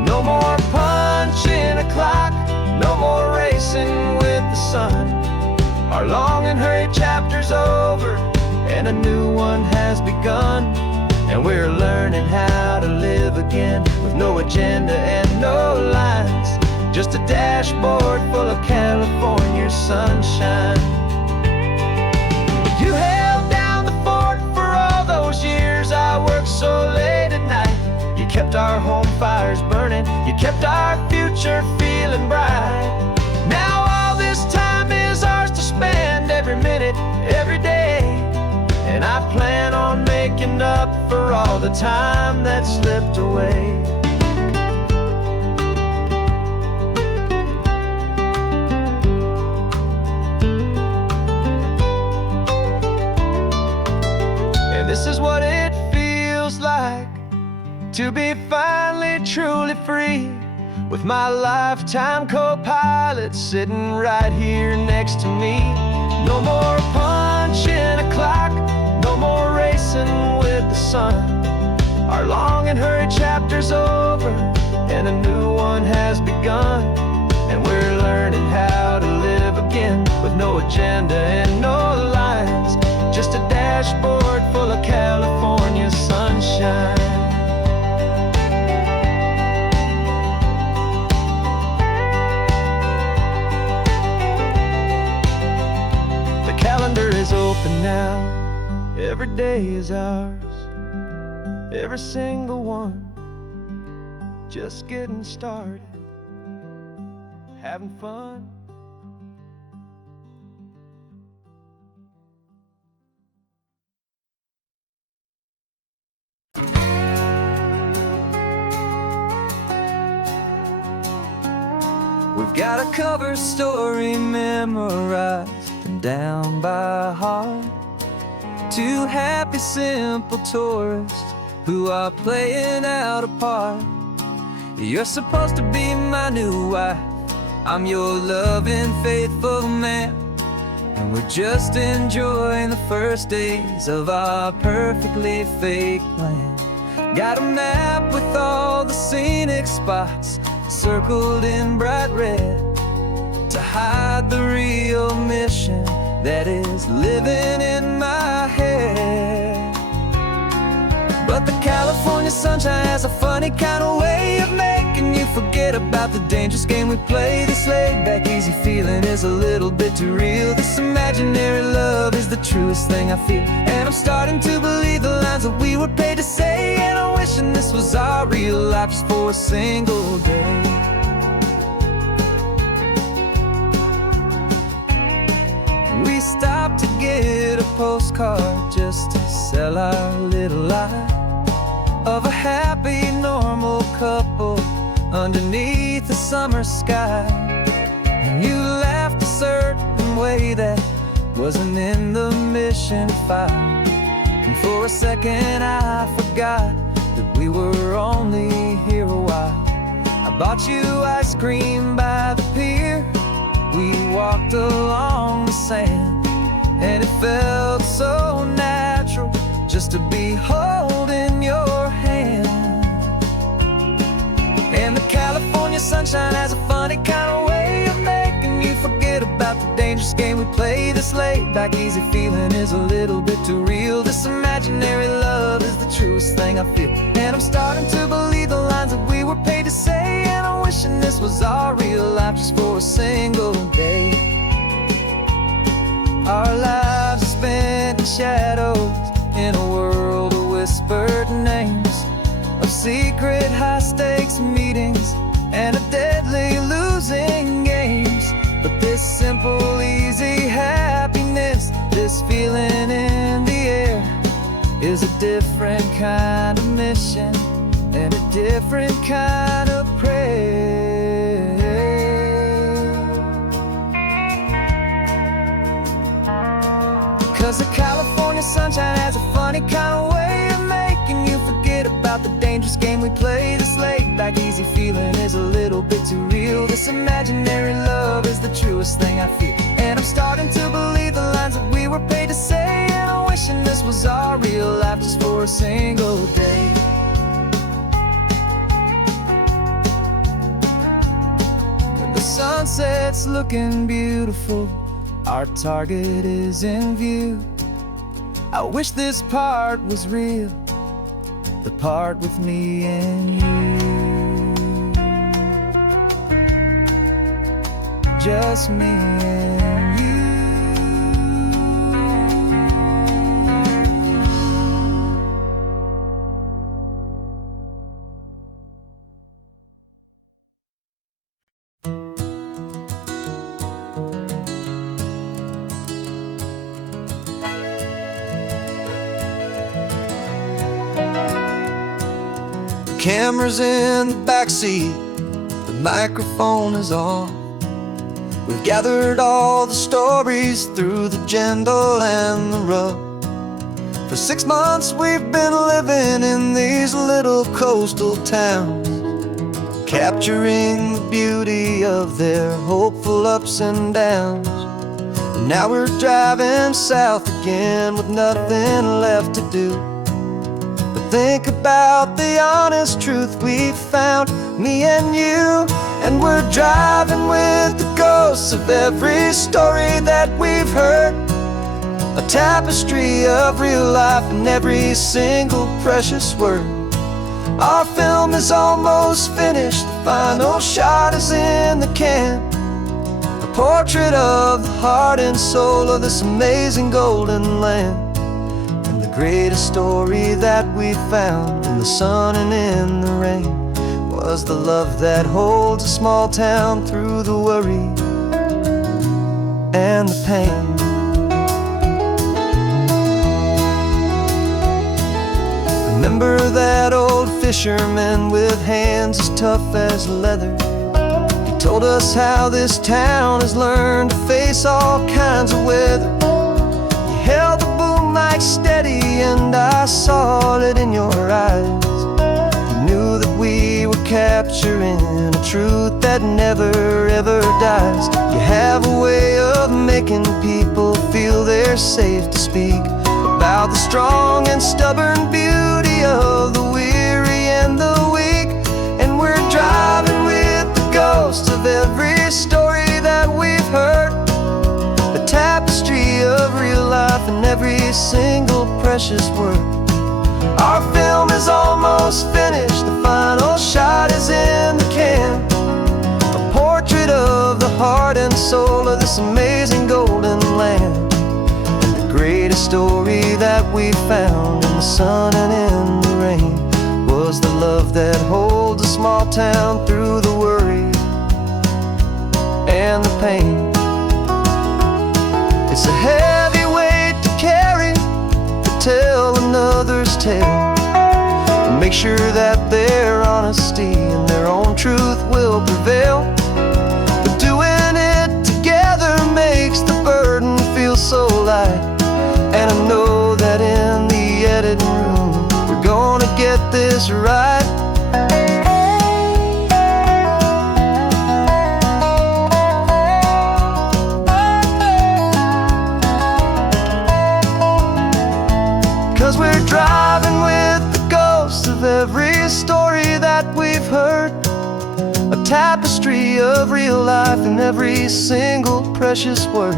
No more punching a clock, no more racing with the sun. Our long and hurried chapter's over and a new one has begun. And we're learning how to live again, with no agenda and no lines, just a dashboard full of California sunshine. You held down the fort for all those years I worked so late at night. You kept our home fires burning, you kept our future feeling bright. Now all this time is ours to spend, every minute, every day. And I plan on making up for all the time that slipped away. And this is what it feels like to be finally truly free, with my lifetime co-pilot sitting right here next to me. No more punching a clock, no more racing with the sun. Our long and hurried chapter's over and a new one has begun. And we're learning how to live again, with no agenda and no lines, just a dashboard full of California sunshine. The calendar is open now, every day is ours, every single one, just getting started, having fun. We've got a cover story memorized and down by heart. Two happy, simple tourists who are playing out a part. You're supposed to be my new wife, I'm your loving, faithful man, and we're just enjoying the first days of our perfectly fake plan. Got a map with all the scenic spots circled in bright red to hide the real mission that is living in my head. But the California sunshine has a funny kind of way of making you forget about the dangerous game we play. This laid-back, easy feeling is a little bit too real. This imaginary love is the truest thing I feel, and I'm starting to believe the lines that we were paid to say. And I'm wishing this was our real life just for a single day. We stopped to get a postcard just to sell our little lie of a happy, normal couple underneath the summer sky. And you laughed a certain way that wasn't in the mission file, and for a second I forgot that we were only here a while. I bought you ice cream by the pier, we walked along the sand, and it felt so natural just to be holding your hand. And the California sunshine has a funny kind of way of making you forget about the dangerous game we play. This laid-back, easy feeling is a little bit too real. This imaginary love is the truest thing I feel, and I'm starting to believe the lines that we were paid to say. And I'm wishing this was our real life just for a single day. Our lives are spent in shadows, in a world of whispered names, of secret high-stakes meetings and of deadly losing games. But this simple, easy happiness, this feeling in the air, is a different kind of mission and a different kind of prayer. 'Cause the California sunshine has a funny kind of way of making you forget about the dangerous game we play. This laid-back, easy feeling is a little bit too real. This imaginary love is the truest thing I feel, and I'm starting to believe the lines that we were paid to say. And I'm wishing this was our real life just for a single day. When the sunset's looking beautiful, our target is in view. I wish this part was real, the part with me and you. Just me and you. Camera's in the backseat, the microphone is on. We've gathered all the stories through the gentle and the rough. For 6 months we've been living in these little coastal towns, capturing the beauty of their hopeful ups and downs. And now we're driving south again with nothing left to do. Think about the honest truth we found, me and you. And we're driving with the ghosts of every story that we've heard, a tapestry of real life in every single precious word. Our film is almost finished, the final shot is in the can, a portrait of the heart and soul of this amazing golden land. And the greatest story that we found in the sun and in the rain was the love that holds a small town through the worry and the pain. Remember that old fisherman with hands as tough as leather? He told us how this town has learned to face all kinds of weather. You held the boom mic steady and I saw it in your eyes. You knew that we were capturing a truth that never ever dies. You have a way of making people feel they're safe to speak about the strong and stubborn beauty of the weary and the weak. And we're driving with the ghosts of every story that we've heard, a tapestry of real life in every single precious word. Our film is almost finished, the final shot is in the can, a portrait of the heart and soul of this amazing golden land. Greatest story that we found in the sun and in the rain was the love that holds a small town through the worry and the pain. It's a heavy weight to carry, to tell another's tale, and make sure that their honesty and their own truth will prevail. But doing it together makes the burden feel so light. And I know that in the editing room we're gonna get this right. 'Cause we're driving with the ghosts of every story that we've heard, a tapestry of real life in every single precious word.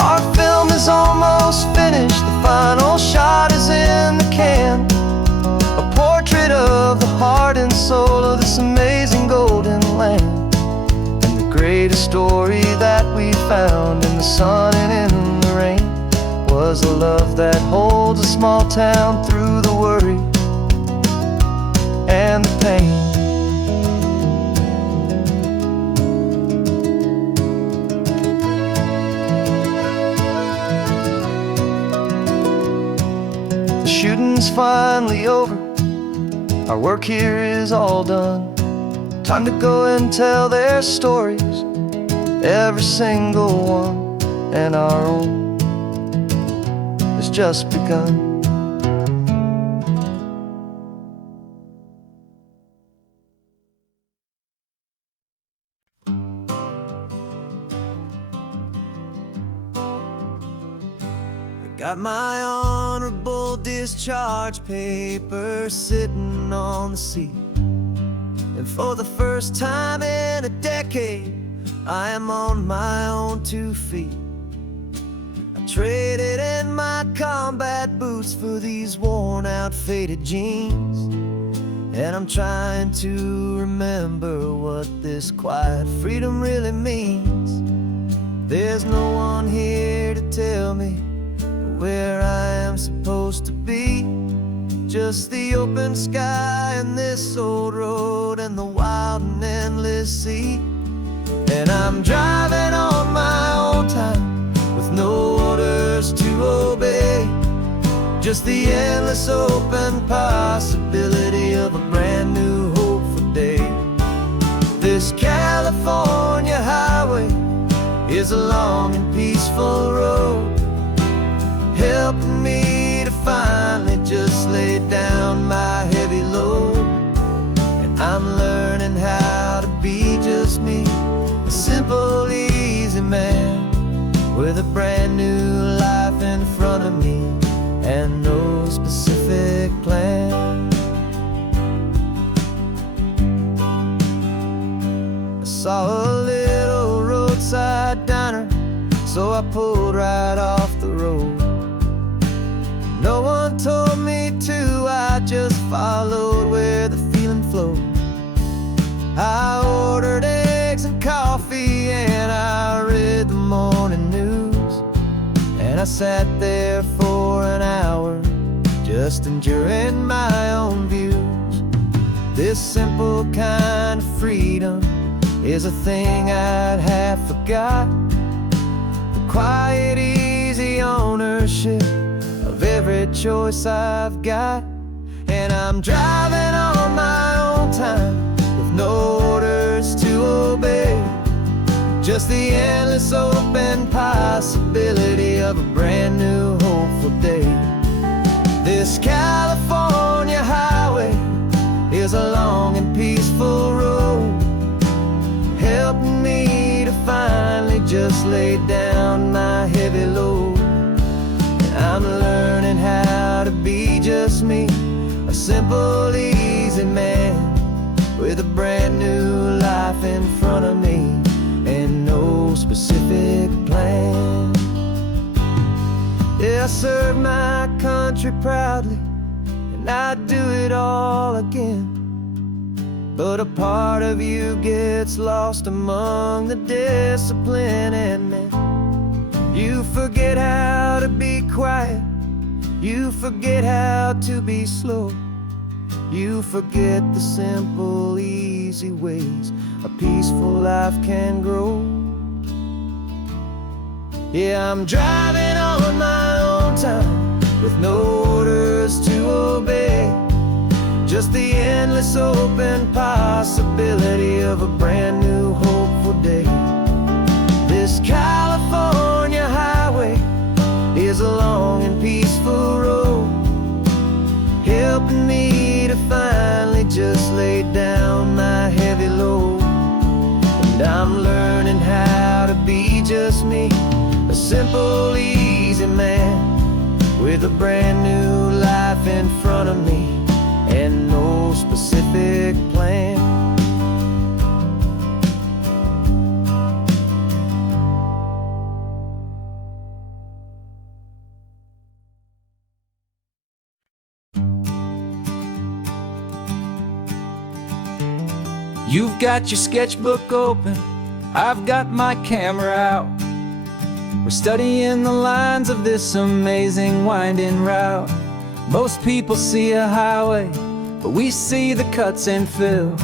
Our film is almost finished, the final shot is in the can, a portrait of the heart and soul of this amazing golden land. And the greatest story that we found in the sun and in the rain was the love that holds a small town through the worry and the pain. Shooting's finally over, our work here is all done. Time to go and tell their stories, every single one, and our own has just begun. Got my honorable discharge paper sitting on the seat, and for the first time in a decade I am on my own 2 feet. I traded in my combat boots for these worn out faded jeans, and I'm trying to remember what this quiet freedom really means. There's no one here to tell me where I am supposed to be, just the open sky and this old road and the wild and endless sea. And I'm driving on my own time with no orders to obey, just the endless open possibility of a brand new hopeful day. This California highway is a long and peaceful road, helping me to finally just lay down my heavy load. And I'm learning how to be just me, a simple, easy man with a brand new life in front of me and no specific plan. I saw a little road so I pulled right off the road. No one told me to, I just followed where the feeling flowed. I ordered eggs and coffee and I read the morning news, and I sat there for an hour just enduring my own views. This simple kind of freedom is a thing I'd have forgot. The quiet, easy ownership of every choice I've got. And I'm driving on my own time with no orders to obey, just the endless open possibility of a brand new hopeful day. This California highway is a long and peaceful road, helping me to finally just lay down my heavy load. And I'm learning how to be just me, a simple, easy man with a brand new life in front of me and no specific plan. Yeah, I serve my country proudly, and I'd do it all again. But a part of you gets lost among the discipline and men. You forget how to be quiet, you forget how to be slow, you forget the simple, easy ways a peaceful life can grow. Yeah, I'm driving on my own time with no orders to obey, just the endless open possibility of a brand new hopeful day. This California highway is a long and peaceful road, helping me to finally just lay down my heavy load. And I'm learning how to be just me, a simple, easy man with a brand new life in front of me and no specific plan. You've got your sketchbook open, I've got my camera out. We're studying the lines of this amazing winding route. Most people see a highway, but we see the cuts and fills,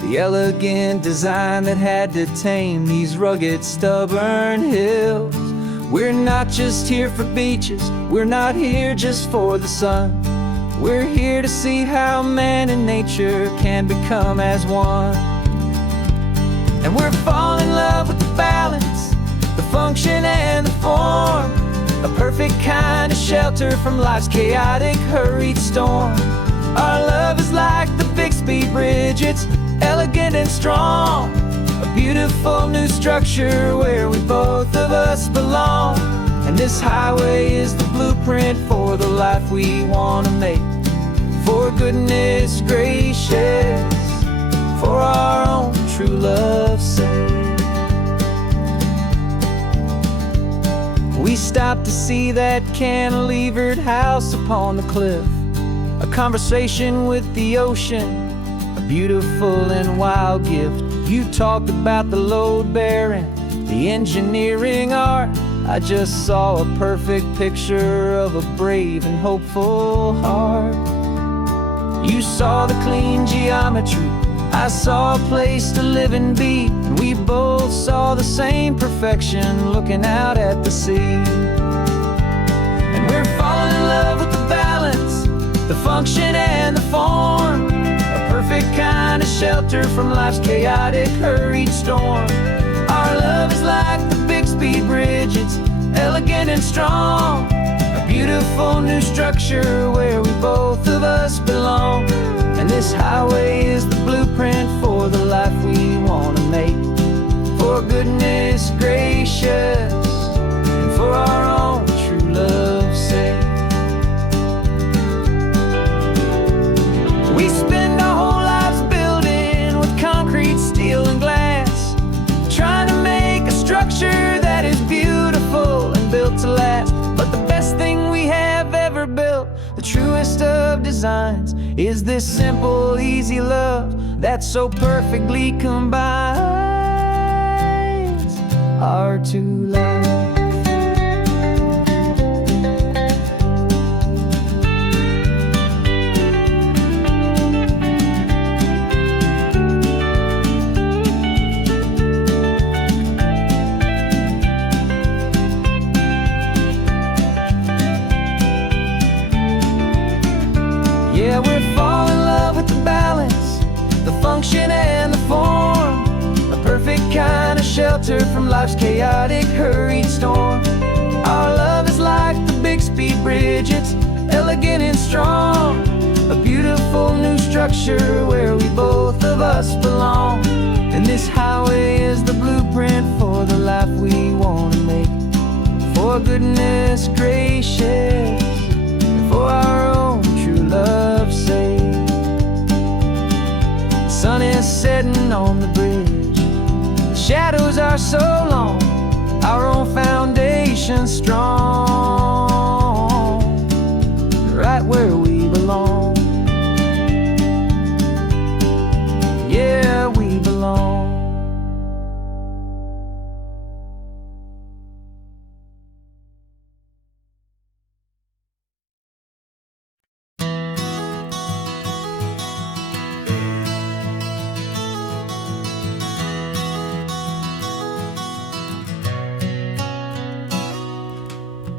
the elegant design that had to tame these rugged, stubborn hills. We're not just here for beaches, we're not here just for the sun. We're here to see how man and nature can become as one. And we're falling in love with the balance, the function and the form, a perfect kind of shelter from life's chaotic, hurried storm. Our love is like the Bixby Bridge, it's elegant and strong, a beautiful new structure where we both of us belong. And this highway is the blueprint for the life we want to make. For goodness gracious, for our own true love's sake. We stopped to see that cantilevered house upon the cliff, a conversation with the ocean, a beautiful and wild gift. You talked about the load bearing, the engineering art. I just saw a perfect picture of a brave and hopeful heart. You saw the clean geometry, I saw a place to live and be, and we both saw the same perfection looking out at the sea. And we're falling in love with the balance, the function and the form, a perfect kind of shelter from life's chaotic, hurried storm. Our love is like the Bixby Bridge, it's elegant and strong, a beautiful new structure where we both of us belong. And this highway is the blueprint for the life we want to make. For goodness gracious, and for our own true love's sake. We spend our whole lives building with concrete, steel, and glass, trying to make a structure that is beautiful The truest of designs is this simple, easy love that so perfectly combines our two lives. Yeah, we're falling in love with the balance, the function and the form, a perfect kind of shelter from life's chaotic, hurried storm. Our love is like the Bixby Bridge, it's elegant and strong, a beautiful new structure where we both of us belong. And this highway is the blueprint for the life we want to make. For goodness gracious, for our own true love's sake. The sun is setting on the bridge, the shadows are so long, our own foundation strong, right where we belong. Yeah, we belong.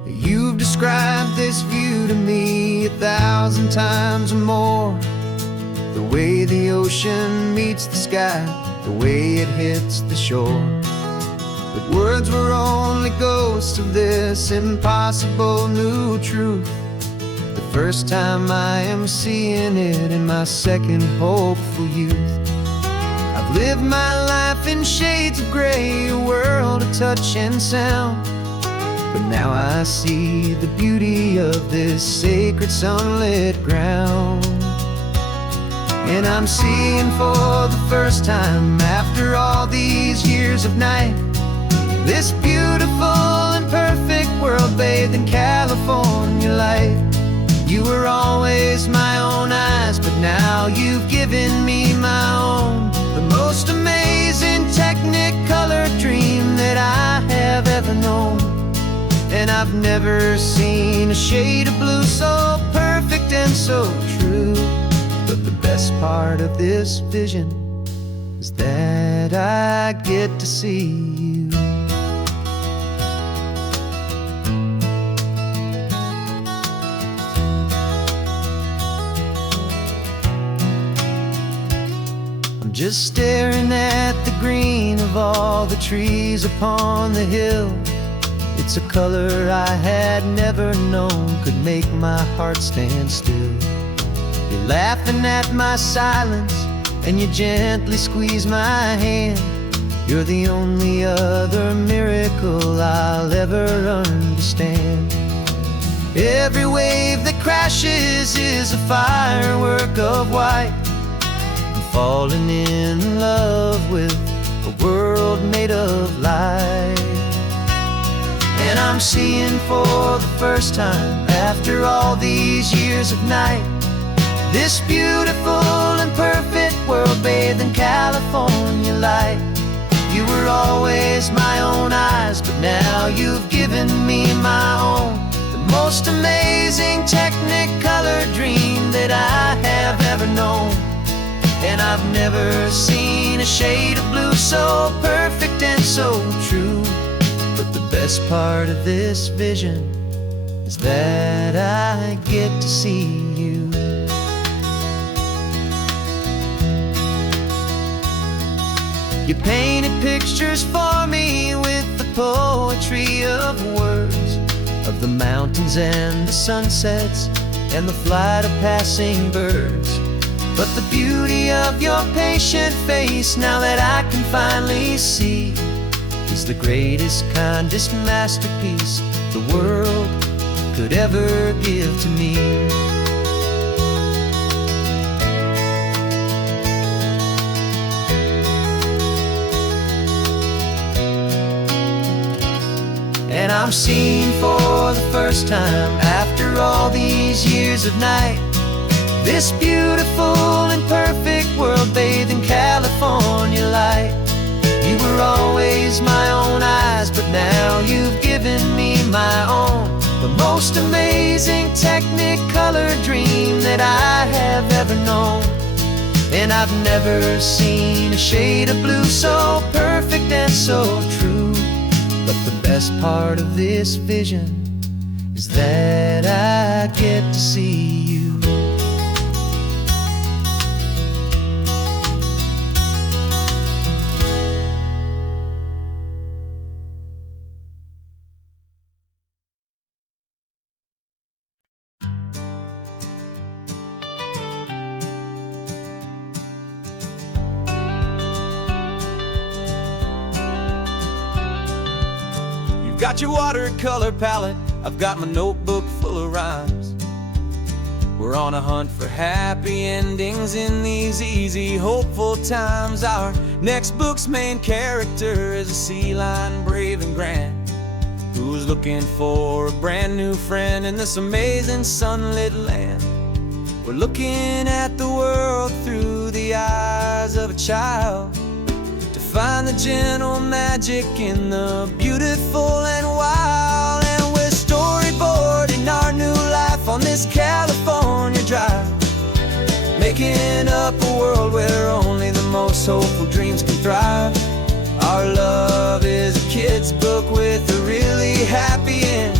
You've described this view to me 1,000 times or more. The way the ocean meets the sky, the way it hits the shore. But words were only ghosts of this impossible new truth. The first time I am seeing it in my second hopeful youth. I've lived my life in shades of gray, a world of touch and sound. But now I see the beauty of this sacred sunlit ground. And I'm seeing for the first time after all these years of night, this beautiful and perfect world bathed in California light. You were always my own eyes, but now you've given me my own. The most amazing Technicolor dream that I have ever known. And I've never seen a shade of blue so perfect and so true. But the best part of this vision is that I get to see you. I'm just staring at the green of all the trees upon the hill. It's a color I had never known could make my heart stand still. You're laughing at my silence, and you gently squeeze my hand. You're the only other miracle I'll ever understand. Every wave that crashes is a firework of white. I'm falling in love with a world made of light. And I'm seeing for the first time after all these years of night, this beautiful and perfect world bathed in California light. You were always my own eyes, but now you've given me my own. The most amazing Technicolor dream that I have ever known. And I've never seen a shade of blue so perfect and so true. But the best part of this vision is that I get to see you. You painted pictures for me with the poetry of words, of the mountains and the sunsets and the flight of passing birds. But the beauty of your patient face, now that I can finally see, is the greatest, kindest masterpiece the world could ever give to me. And I'm seeing for the first time after all these years of night this beautiful and perfect world bathed in California light. You were always my own eyes, but now you've given me my own, the most amazing Technicolor dream that I have ever known. And I've never seen a shade of blue so perfect and so true. But the best part of this vision is that I get to see you. Got your watercolor palette, I've got my notebook full of rhymes. We're on a hunt for happy endings in these easy, hopeful times. Our next book's main character is a sea lion, brave and grand, who's looking for a brand new friend in this amazing sunlit land. We're looking at the world through the eyes of a child, find the gentle magic in the beautiful and wild. And we're storyboarding our new life on this California drive, making up a world where only the most hopeful dreams can thrive. Our love is a kid's book with a really happy end,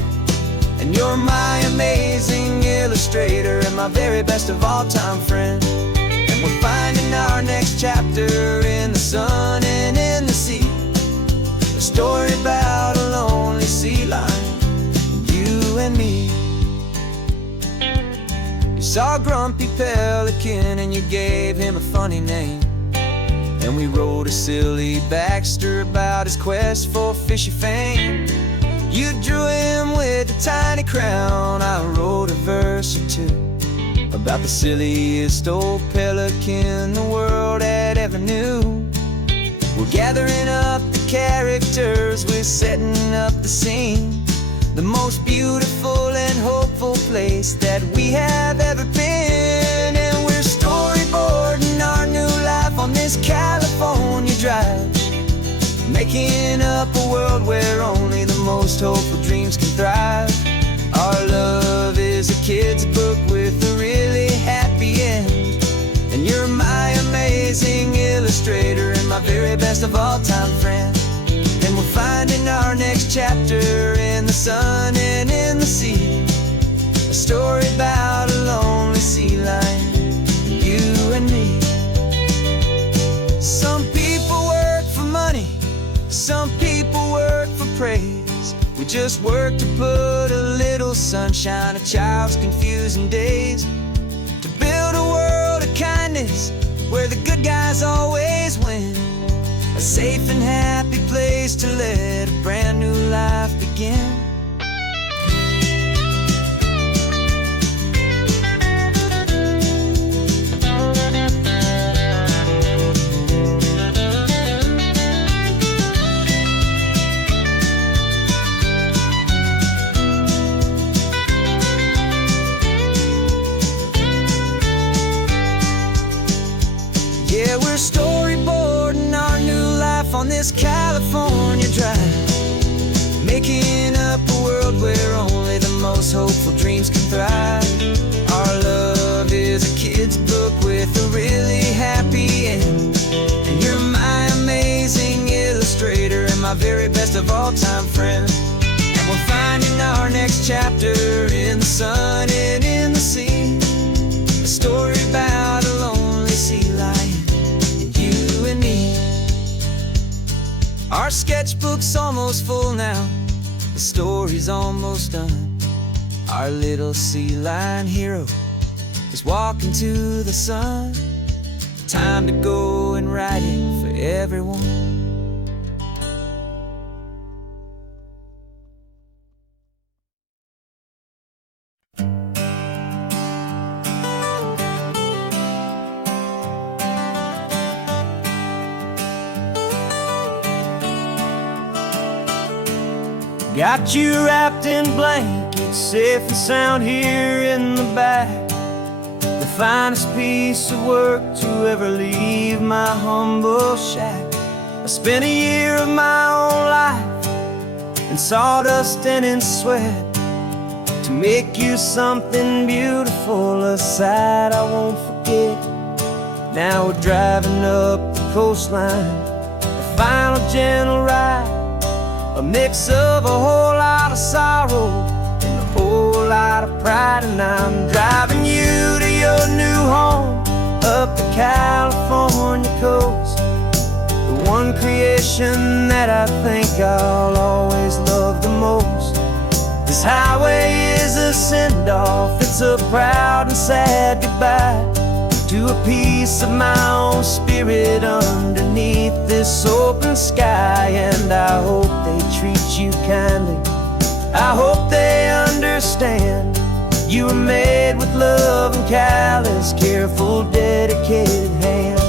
and you're my amazing illustrator and my very best of all time friend. We're finding our next chapter in the sun and in the sea, a story about a lonely sea lion, you and me. You saw a grumpy pelican and you gave him a funny name, and we wrote a silly Baxter about his quest for fishy fame. You drew him with a tiny crown, I wrote a verse or two about the silliest old pelican the world had ever knew. We're gathering up the characters, we're setting up the scene, the most beautiful and hopeful place that we have ever been. And we're storyboarding our new life on this California drive, making up a world where only the most hopeful dreams can thrive. Our love is a kid's book with a really happy end, and you're my amazing illustrator and my very best of all time friend. And we're finding our next chapter in the sun and in the sea, a story about a lonely sea lion, you and me. Some people work for money, some people work for praise. We just work to put a little sunshine in a child's confusing days, to build a world of kindness where the good guys always win, a safe and happy place to let a brand new life begin. Yeah, we're storyboarding our new life on this California drive, making up a world where only the most hopeful dreams can thrive. Our love is a kid's book with a really happy end, and you're my amazing illustrator and my very best of all time friend. And we're finding our next chapter in the sun and in the sea, a story about a lonely sea lion, you and me. Our sketchbook's almost full now, the story's almost done. Our little sea lion hero is walking to the sun. Time to go and write it for everyone. Got you wrapped in blankets, safe and sound here in the back. The finest piece of work to ever leave my humble shack. I spent a year of my own life in sawdust and in sweat to make you something beautiful, a sight I won't forget. Now we're driving up the coastline, a final gentle ride, a mix of a whole lot of sorrow and a whole lot of pride. And I'm driving you to your new home up the California coast, the one creation that I think I'll always love the most. This highway is a send-off, it's a proud and sad goodbye to a piece of my own spirit underneath this open sky. And I hope they treat you kindly, I hope they understand you were made with love and callous, careful, dedicated hands.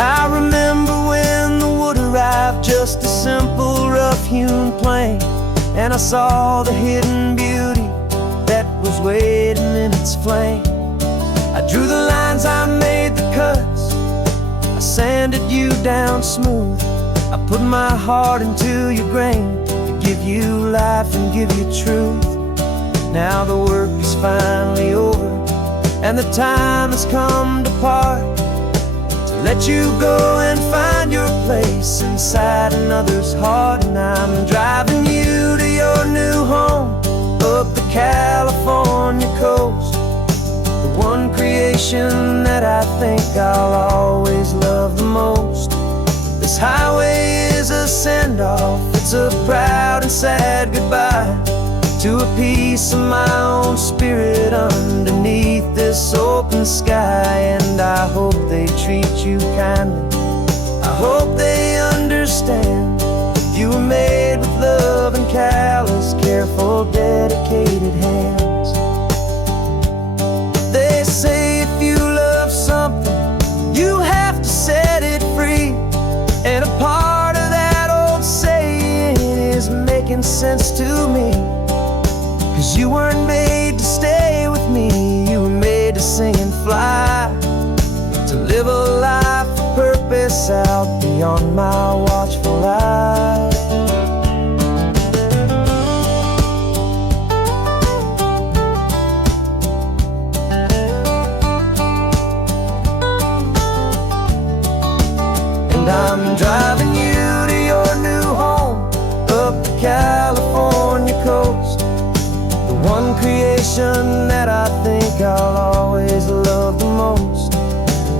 I remember when the wood arrived, just a simple rough-hewn plank, and I saw the hidden beauty that was waiting in its flame. I drew the lines, I made the cuts, I sanded you down smooth. I put my heart into your grain to give you life and give you truth. Now the work is finally over and the time has come to part, to let you go and find your place inside another's heart. And I'm driving you to your new home up the California coast, the one creation that I think I'll always love the most. This highway is a send-off, it's a proud and sad goodbye to a piece of my own spirit underneath this open sky. And I hope they treat you kindly, I hope they understand you were made with love and callous, careful, dedicated hands. They say if you love something, you have to set it free. And a part of that old saying is making sense to me, 'cause you weren't made to stay with me, you were made to sing and fly, to live a life of purpose out beyond my watchful eye. And I'm driving you to your new home up the California coast, the one creation that I think I'll always love the most.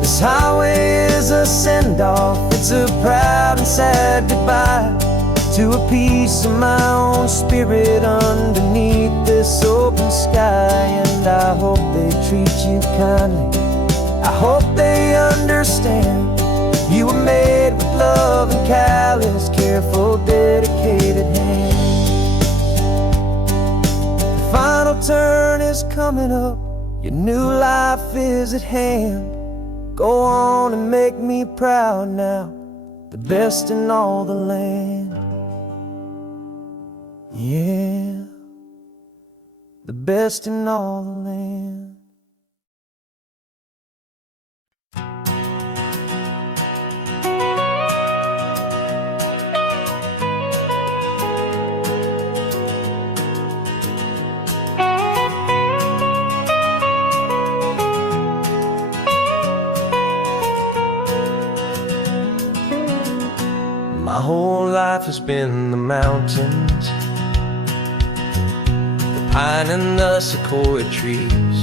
This highway is a send-off, it's a proud and sad goodbye to a piece of my own spirit underneath this open sky. And I hope they treat you kindly, I hope they understand you were made with love and callous, careful, dedicated hands. The final turn is coming up, your new life is at hand. Go on and make me proud now, the best in all the land. Yeah, the best in all the land. My whole life has been the mountains, the pine and the sequoia trees,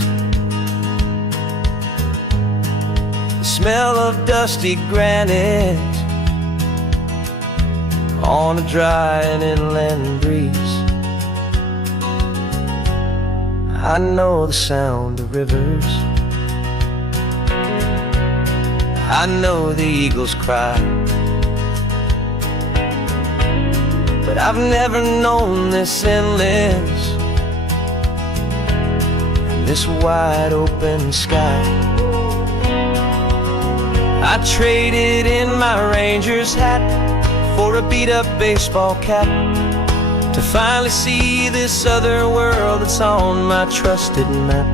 the smell of dusty granite on a dry and inland breeze. I know the sound of rivers, I know the eagles cry, but I've never known this endless and this wide open sky. I traded in my Rangers hat for a beat-up baseball cap to finally see this other world that's on my trusted map.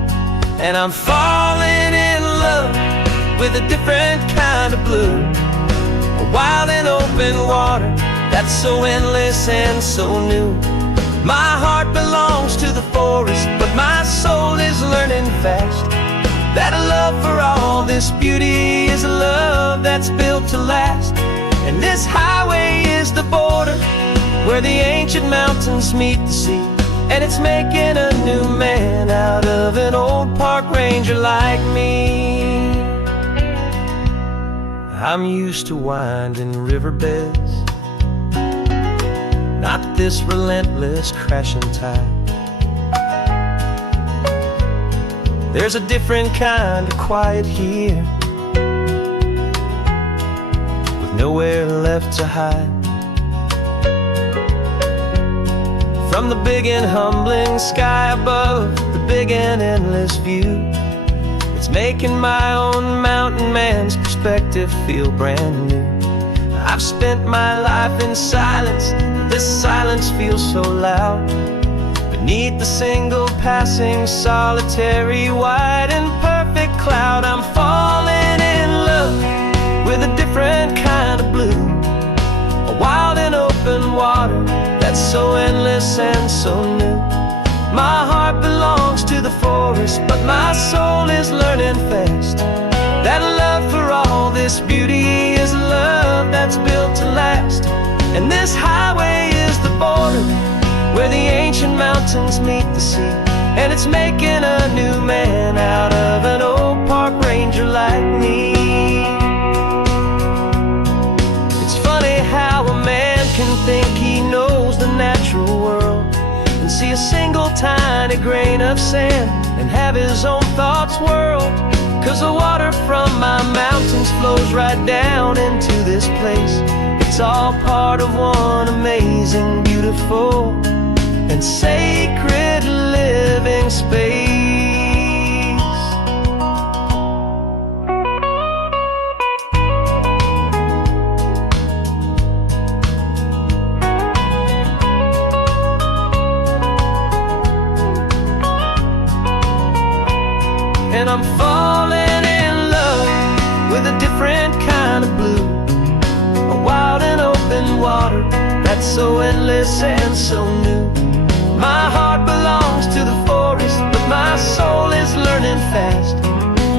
And I'm falling in love with a different kind of blue, a wild and open water that's so endless and so new. My heart belongs to the forest, but my soul is learning fast that a love for all this beauty is a love that's built to last. And this highway is the border where the ancient mountains meet the sea, and it's making a new man out of an old park ranger like me. I'm used to winding riverbeds, not this relentless crashing tide. There's a different kind of quiet here, with nowhere left to hide. From the big and humbling sky above, the big and endless view, it's making my own mountain man's perspective feel brand new. I've spent my life in silence, but this silence feels so loud. Beneath the single passing solitary white and perfect cloud, I'm falling in love with a different kind of blue, a wild and open water that's so endless and so new. My heart belongs to the forest, but my soul is learning fast that a love for all this beauty is a love that's built to last. And this highway is the border where the ancient mountains meet the sea, and it's making a new man out of an old park ranger like me. It's funny how a man can think he knows the natural world and see a single tiny grain of sand and have his own thoughts whirled. 'Cause the water from my mountains flows right down into this place. It's all part of one amazing, beautiful, and sacred living space. And I'm falling in love with a different kind of blue, a wild and open water that's so endless and so new. My heart belongs to the forest, but my soul is learning fast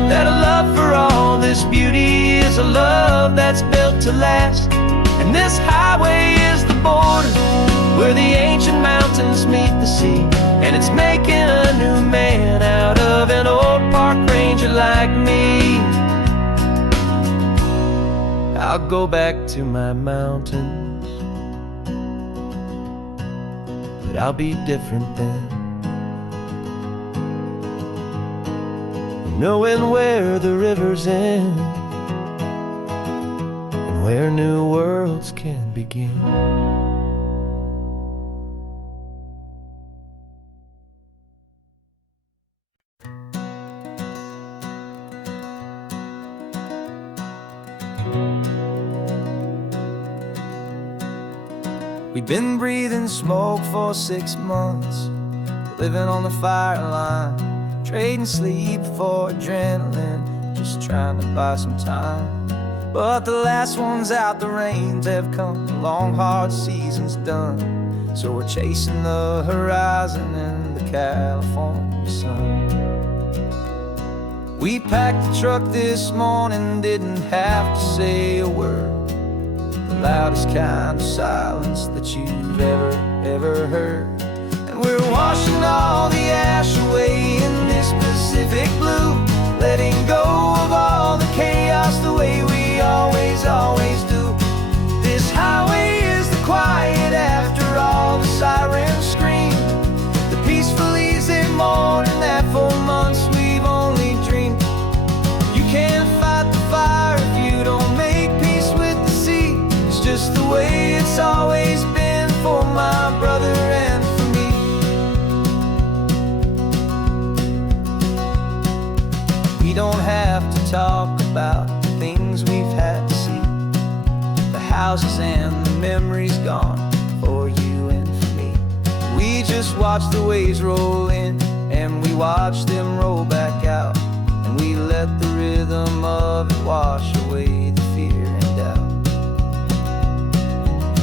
that a love for all this beauty is a love that's built to last. And this highway is the border where the ancient mountains meet the sea, and it's making a new man out of an old park ranger like me. I'll go back to my mountains, but I'll be different then, knowing where the rivers end and where new worlds can begin. We've been breathing smoke for 6 months, living on the fire line, trading sleep for adrenaline, just trying to buy some time. But the last one's out, the rains have come, the long hard season's done. So we're chasing the horizon in the California sun. We packed the truck this morning, didn't have to say a word. The loudest kind of silence that you've ever heard. And we're washing all the ash away in this Pacific blue, letting go of all the chaos the way we always do. This highway is the quiet after all the sirens scream, the peaceful easy morning that for months we've only dreamed. You can't fight the fire if you don't make peace with the sea. It's just the way it's always been for my brother and for me. We don't have to talk about the things we've houses and the memories gone for you and for me. We just watch the waves roll in, and we watch them roll back out, and we let the rhythm of it wash away the fear and doubt.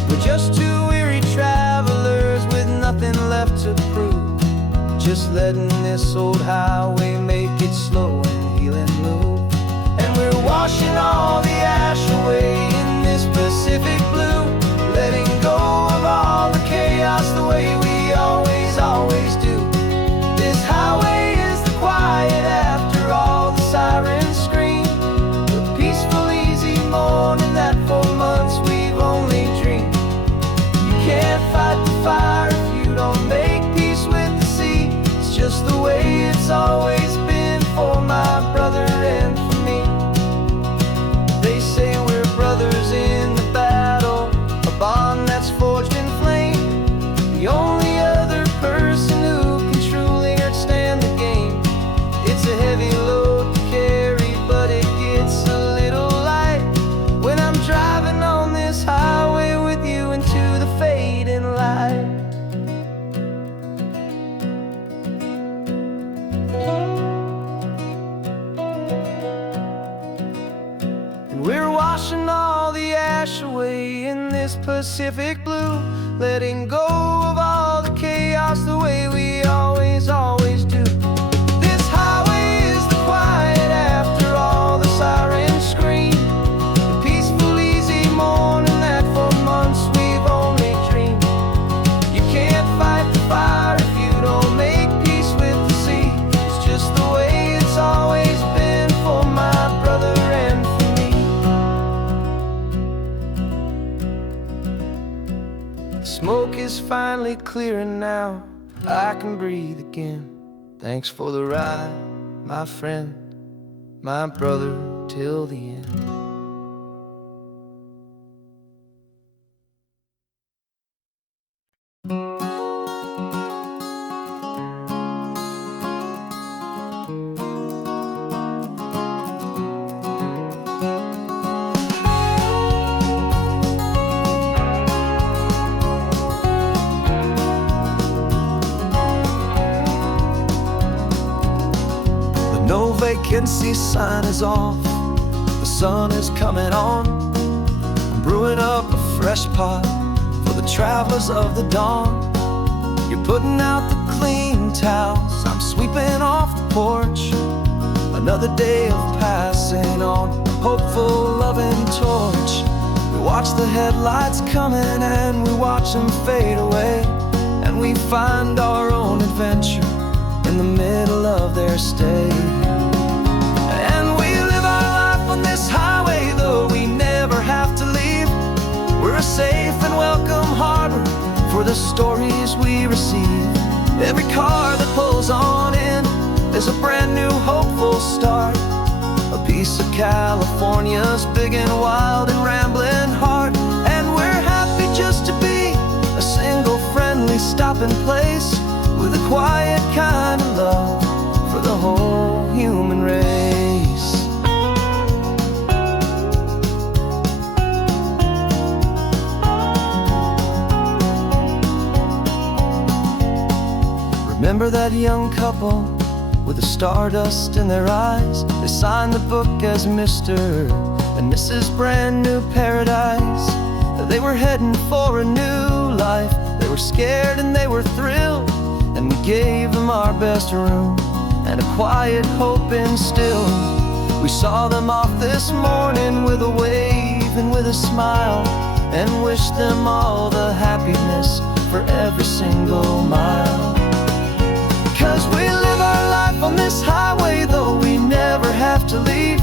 We're just two weary travelers with nothing left to prove, just letting this old highway make its slow and healing move. And we're washing all the ash away in this Pacific blue, letting go of all the chaos the way we always, always do. This highway is the quiet after all the sirens scream, the peaceful, easy morning that for months we've only dreamed. You can't fight the fire if you don't make peace with the sea. It's just the way it's always been for my brother and for me. They say we're brothers in the battle, a bond that's forged in flame. The only other person who can truly understand the game. It's a heavy load to carry, but it gets a little light when I'm driving on this highway with you into the fading light. We're washing all the ash away in this Pacific blue, letting go of all the chaos the way we always, always do. This highway is the quiet after all the sirens scream, the peaceful, easy morning that for months we've only dreamed. You can't fight the fire if you don't make peace with the sea. It's just the way it's always been for my brother and for me. Smoke is finally clearing now, I can breathe again. Thanks for the ride, my friend, my brother, till the end. No vacancy sign is off, the sun is coming on. I'm brewing up a fresh pot for the travelers of the dawn. You're putting out the clean towels, I'm sweeping off the porch. Another day of passing on a hopeful, loving torch. We watch the headlights coming and we watch them fade away, and we find our own adventure in the middle of their stay. And we live our life on this highway, though we never have to leave. We're a safe and welcome harbor for the stories we receive. Every car that pulls on in is a brand new hopeful start, a piece of California's big and wild and rambling heart. And we're happy just to be a single friendly stopping place, with a quiet kind of love for the whole human race. Remember that young couple with the stardust in their eyes? They signed the book as Mr. and Mrs. Brand New Paradise. They were heading for a new life. They were scared and they were thrilled, and we gave them our best room and a quiet hope instilled. We saw them off this morning with a wave and with a smile, and wished them all the happiness for every single mile. 'Cause we live our life on this highway, though we never have to leave.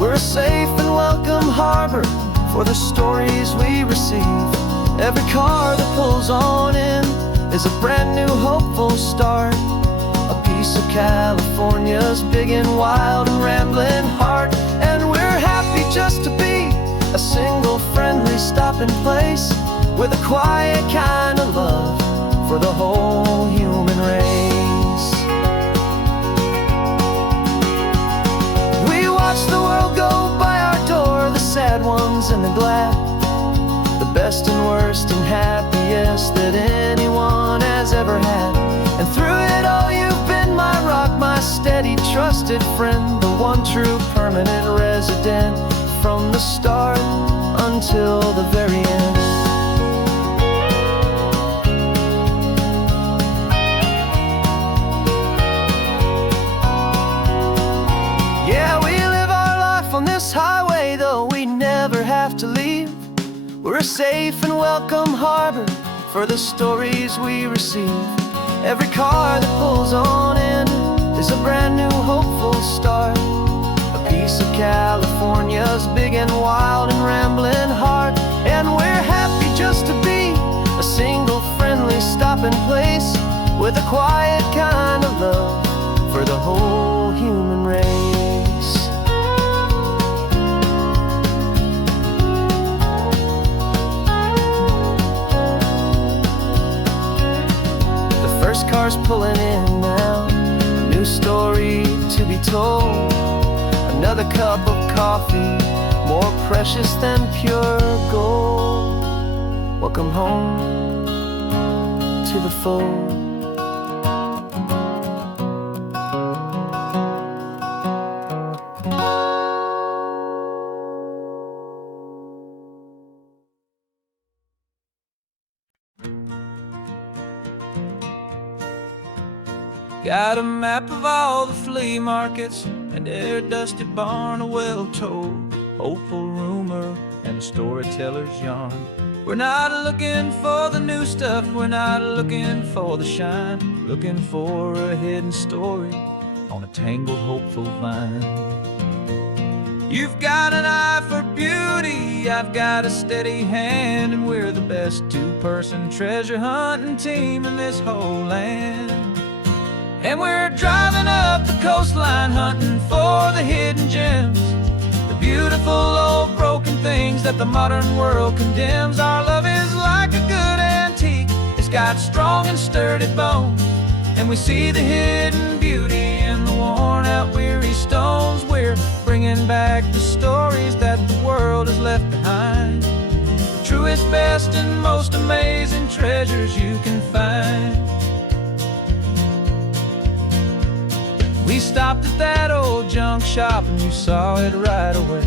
We're a safe and welcome harbor for the stories we receive. Every car that pulls on in is a brand new hopeful start, a piece of California's big and wild and rambling heart. And we're happy just to be a single friendly stopping place, with a quiet kind of love for the whole human race. We watch the world go by our door, the sad ones and the glad. best and worst and happiest that anyone has ever had. And through it all you've been my rock, my steady, trusted friend, the one true permanent resident, from the start until the very end. Yeah, we live our life on this highway, though we never have to leave. We're a safe and welcome harbor for the stories we receive. Every car that pulls on in is a brand new hopeful start, a piece of California's big and wild and rambling heart. And we're happy just to be a single friendly stopping place, with a quiet kind of love for the whole human race. First car's pulling in now, a new story to be told. Another cup of coffee, more precious than pure gold. Welcome home to the fold. Got a map of all the flea markets and their dusty barn, a well-told, hopeful rumor, and a storyteller's yarn. We're not looking for the new stuff, we're not looking for the shine, looking for a hidden story on a tangled, hopeful vine. You've got an eye for beauty, I've got a steady hand, and we're the best two-person treasure hunting team in this whole land. And we're driving up the coastline hunting for the hidden gems, the beautiful old broken things that the modern world condemns. Our love is like a good antique, it's got strong and sturdy bones, and we see the hidden beauty in the worn out weary stones. We're bringing back the stories that the world has left behind, the truest, best, and most amazing treasures you can find. We stopped at that old junk shop and you saw it right away,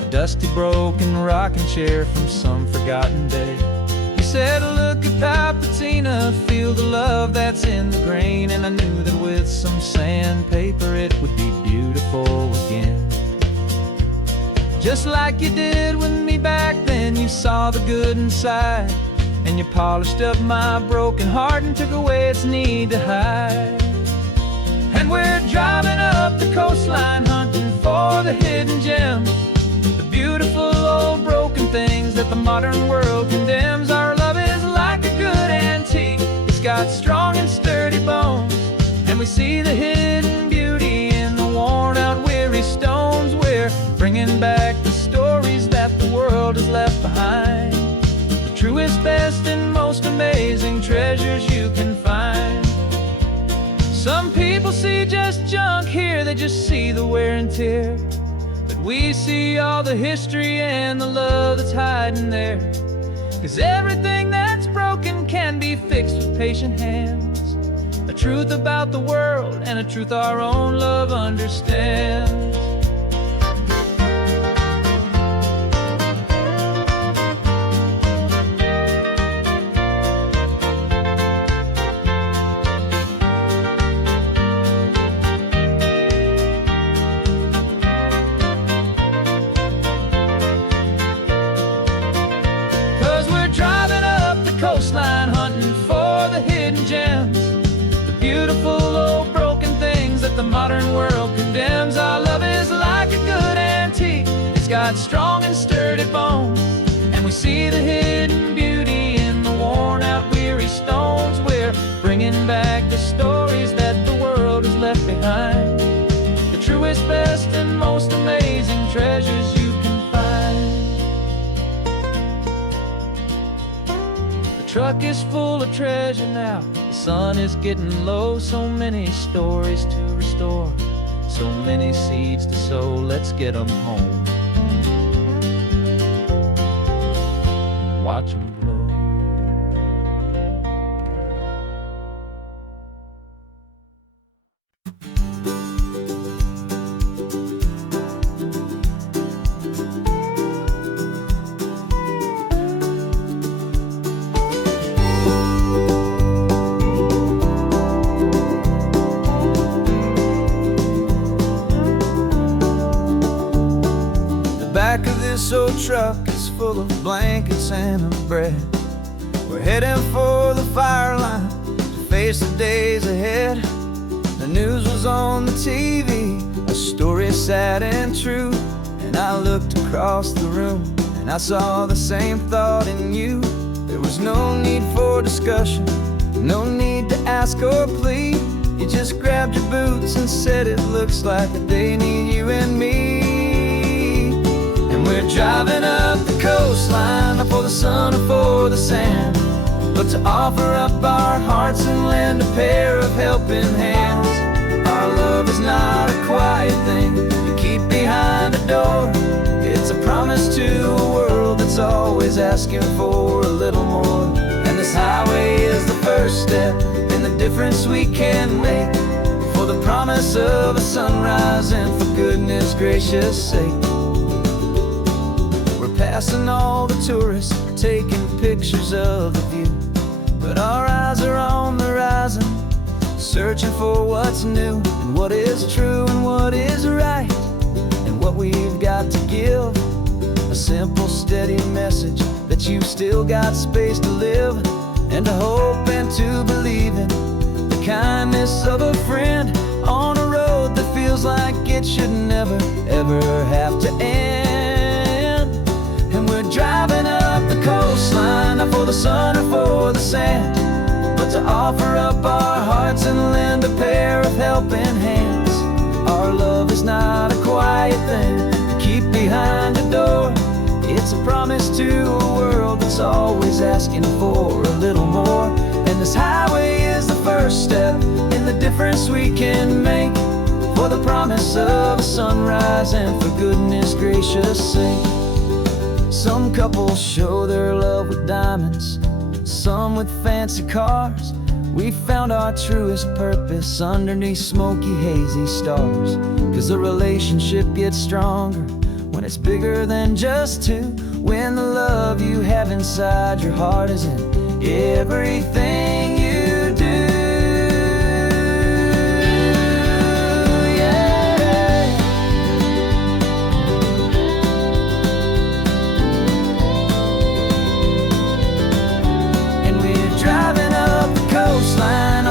a dusty, broken rocking chair from some forgotten day. You said, look at Papatina, feel the love that's in the grain, and I knew that with some sandpaper it would be beautiful again. Just like you did with me back then, you saw the good inside, and you polished up my broken heart and took away its need to hide. And we're driving up the coastline hunting for the hidden gems, the beautiful old broken things that the modern world condemns. Our love is like a good antique, it's got strong and sturdy bones, and we see the hidden beauty in the worn out weary stones. We're bringing back the stories that the world has left behind, the truest, best, and most amazing treasures you can find. Some people see just junk here, they just see the wear and tear, but we see all the history and the love that's hiding there. 'Cause everything that's broken can be fixed with patient hands, a truth about the world and a truth our own love understands. 'Cause we're driving up the coastline hunting for the hidden gems, the beautiful old broken things that the modern world condemns. Our love is like a good antique, it's got strong and sturdy bones, and we see the hidden beauty in the worn out weary stones. We're bringing back the stories that the world has left behind, the truest, best, and most amazing treasures you can find. The truck is full of treasure now, the sun is getting low. So many stories to restore, so many seeds to sow. Let's get them home. watch 'em blow. Back of this old truck is full of blankets and of bread. We're heading for the fire line to face the days ahead. The news was on the TV, a story sad and true. And I looked across the room and I saw the same thought in you. There was no need for discussion, no need to ask or plead. You just grabbed your boots and said it looks like a day need you and me. We're driving up the coastline, not for the sun or for the sand, but to offer up our hearts and lend a pair of helping hands. Our love is not a quiet thing you keep behind a door. It's a promise to a world that's always asking for a little more. And this highway is the first step in the difference we can make, for the promise of a sunrise and for goodness gracious sake. Passing all the tourists, taking pictures of the view, but our eyes are on the horizon, searching for what's new and what is true and what is right, and what we've got to give. A simple, steady message that you've still got space to live, and to hope and to believe in the kindness of a friend on a road that feels like it should never, ever have to end. And we're driving up the coastline, not for the sun or for the sand, but to offer up our hearts and lend a pair of helping hands. Our love is not a quiet thing to keep behind a door. It's a promise to a world that's always asking for a little more. And this highway is the first step in the difference we can make, for the promise of a sunrise and for goodness gracious sake. Some couples show their love with diamonds, some with fancy cars. We found our truest purpose underneath smoky, hazy stars. 'Cause the relationship gets stronger when it's bigger than just two, when the love you have inside your heart is in everything you do.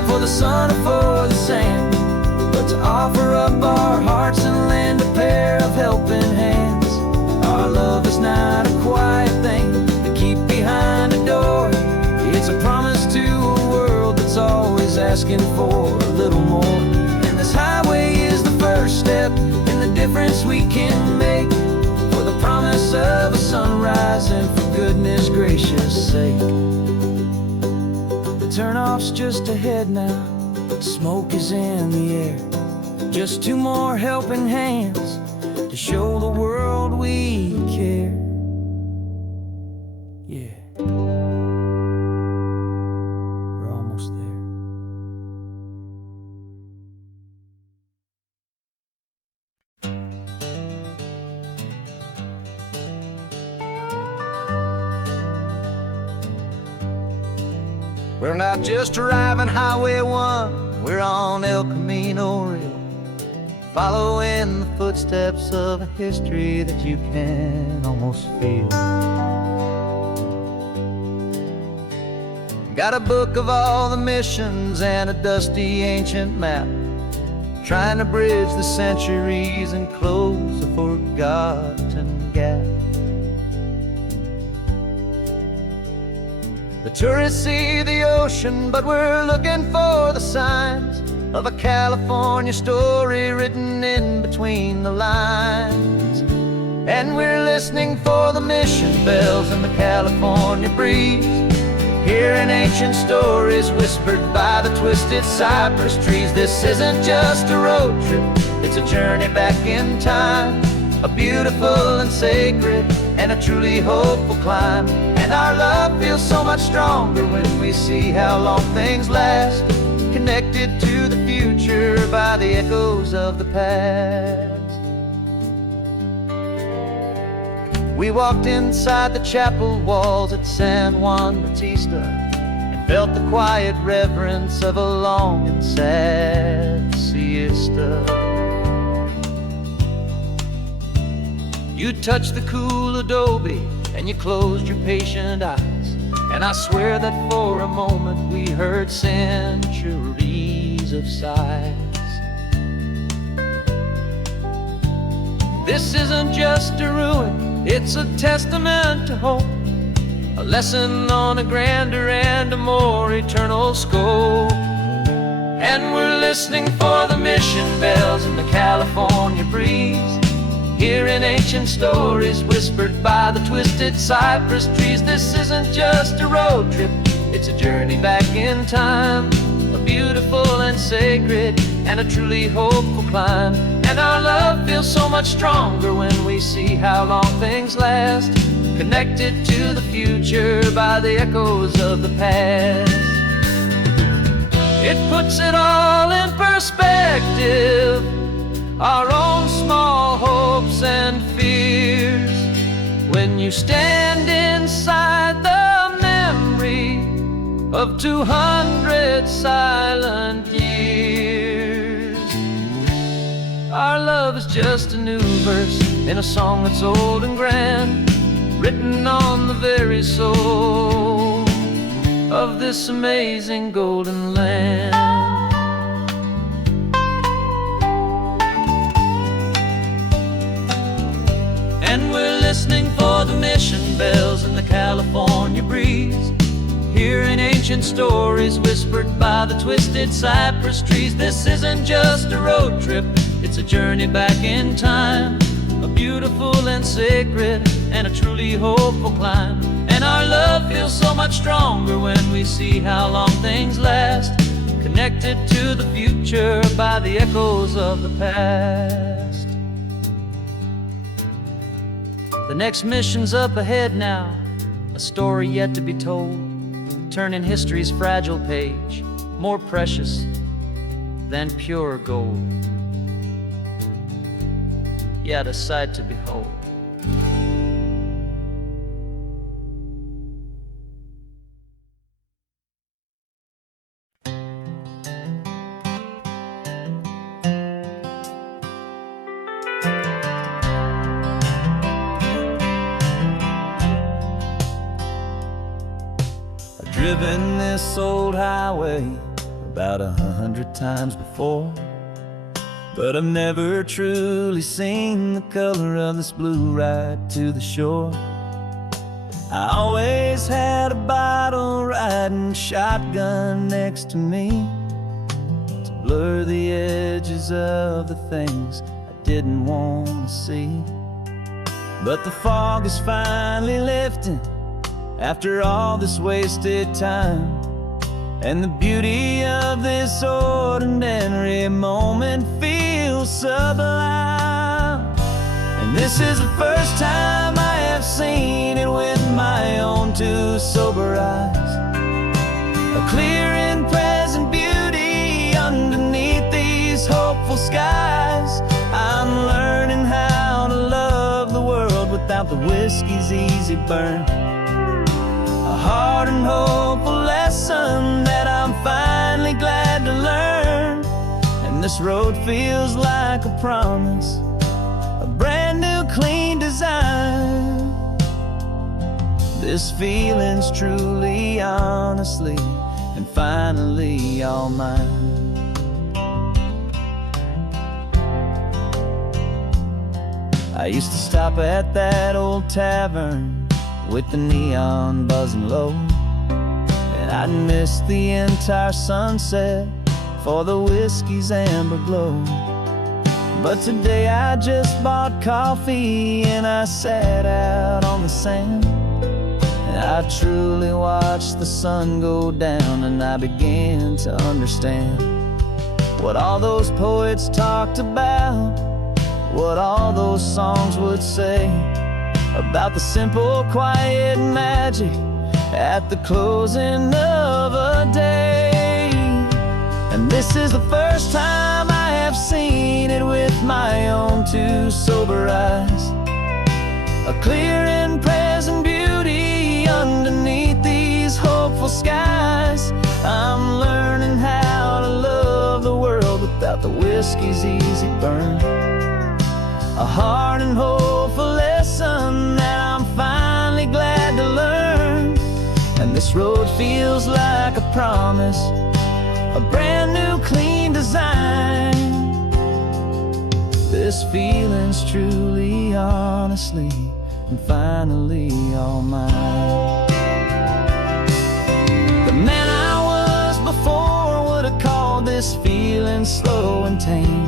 For the sun or for the sand, but to offer up our hearts and lend a pair of helping hands. Our love is not a quiet thing to keep behind a door. It's a promise to a world that's always asking for a little more. And this highway is the first step in the difference we can make, for the promise of a sunrise and for goodness gracious sake. Turnoff's just ahead now, smoke is in the air. Just two more helping hands to show the world we care. Yeah, we're almost there. We're not just driving Highway 1, we're on El Camino Real, following the footsteps of a history that you can almost feel. Got a book of all the missions and a dusty ancient map, trying to bridge the centuries and close a forgotten gap. The tourists see the ocean, but we're looking for the signs of a California story written in between the lines. And we're listening for the mission bells in the California breeze, hearing ancient stories whispered by the twisted cypress trees. This isn't just a road trip, it's a journey back in time, a beautiful and sacred and a truly hopeful climb. And our love feels so much stronger when we see how long things last, connected to the future by the echoes of the past. We walked inside the chapel walls at San Juan Bautista and felt the quiet reverence of a long and sad siesta. You touched the cool adobe and you closed your patient eyes, and I swear that for a moment we heard centuries of sighs. This isn't just a ruin, it's a testament to hope, a lesson on a grander and a more eternal scope. And we're listening for the mission bells in the California breeze, hearing ancient stories whispered by the twisted cypress trees. This isn't just a road trip, it's a journey back in time, a beautiful and sacred and a truly hopeful climb. And our love feels so much stronger when we see how long things last, connected to the future by the echoes of the past. It puts it all in perspective, our own small hopes and fears, when you stand inside the memory of 200 silent years. Our love is just a new verse in a song that's old and grand, written on the very soul of this amazing golden land. And we're listening for the mission bells in the California breeze, hearing ancient stories whispered by the twisted cypress trees. This isn't just a road trip, it's a journey back in time, a beautiful and sacred and a truly hopeful climb. And our love feels so much stronger when we see how long things last, connected to the future by the echoes of the past. The next mission's up ahead now, a story yet to be told, turning history's fragile page more precious than pure gold. Yet a sight to behold. I've driven this old highway about 100 times before, but I've never truly seen the color of this blue right to the shore. I always had a bottle riding shotgun next to me to blur the edges of the things I didn't want to see. But the fog is finally lifting after all this wasted time, and the beauty of this ordinary moment feels sublime. And this is the first time I have seen it with my own two sober eyes, a clear and present beauty underneath these hopeful skies. I'm learning how to love the world without the whiskey's easy burn, a hard and hopeful lesson that I'm finally glad to learn. And this road feels like a promise, a brand new clean design. This feeling's truly, honestly, and finally all mine. I used to stop at that old tavern with the neon buzzing low, and I'd miss the entire sunset for the whiskey's amber glow. But today I just bought coffee and I sat out on the sand, and I truly watched the sun go down, and I began to understand what all those poets talked about, what all those songs would say. about the simple, quiet magic at the closing of a day. And this is the first time I have seen it with my own two sober eyes. A clear and present beauty underneath these hopeful skies. I'm learning how to love the world without the whiskey's easy burn. A hard and hopeful lesson that I'm finally glad to learn. And this road feels like a promise, a brand new clean design. This feeling's truly, honestly, and finally all mine. The man I was before would have called this feeling slow and tame.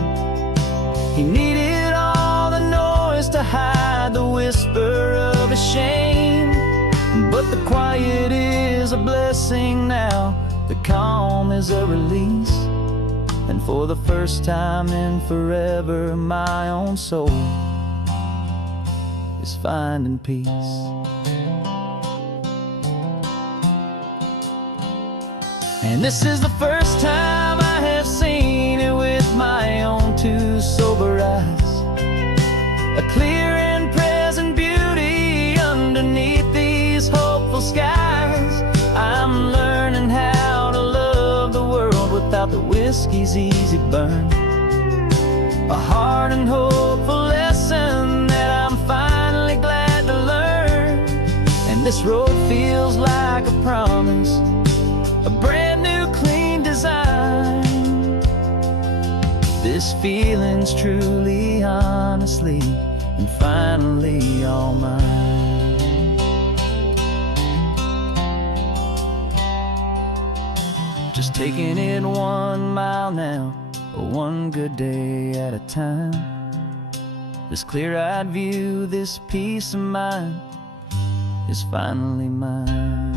He needed all the noise to hide the whisper of his shame. But the quiet is a blessing now, the calm is a release. And for the first time in forever, my own soul is finding peace. And this is the first time I have seen it with my own two sober eyes. A clear and present beauty underneath these hopeful skies. I'm learning how to love the world without the whiskey's easy burn. A hard and hopeful lesson that I'm finally glad to learn. And this road feels like a promise, a brand new clean design. This feeling's truly, honestly, and finally all mine. Just taking it 1 mile now, one good day at a time. This clear-eyed view, this peace of mind is finally mine.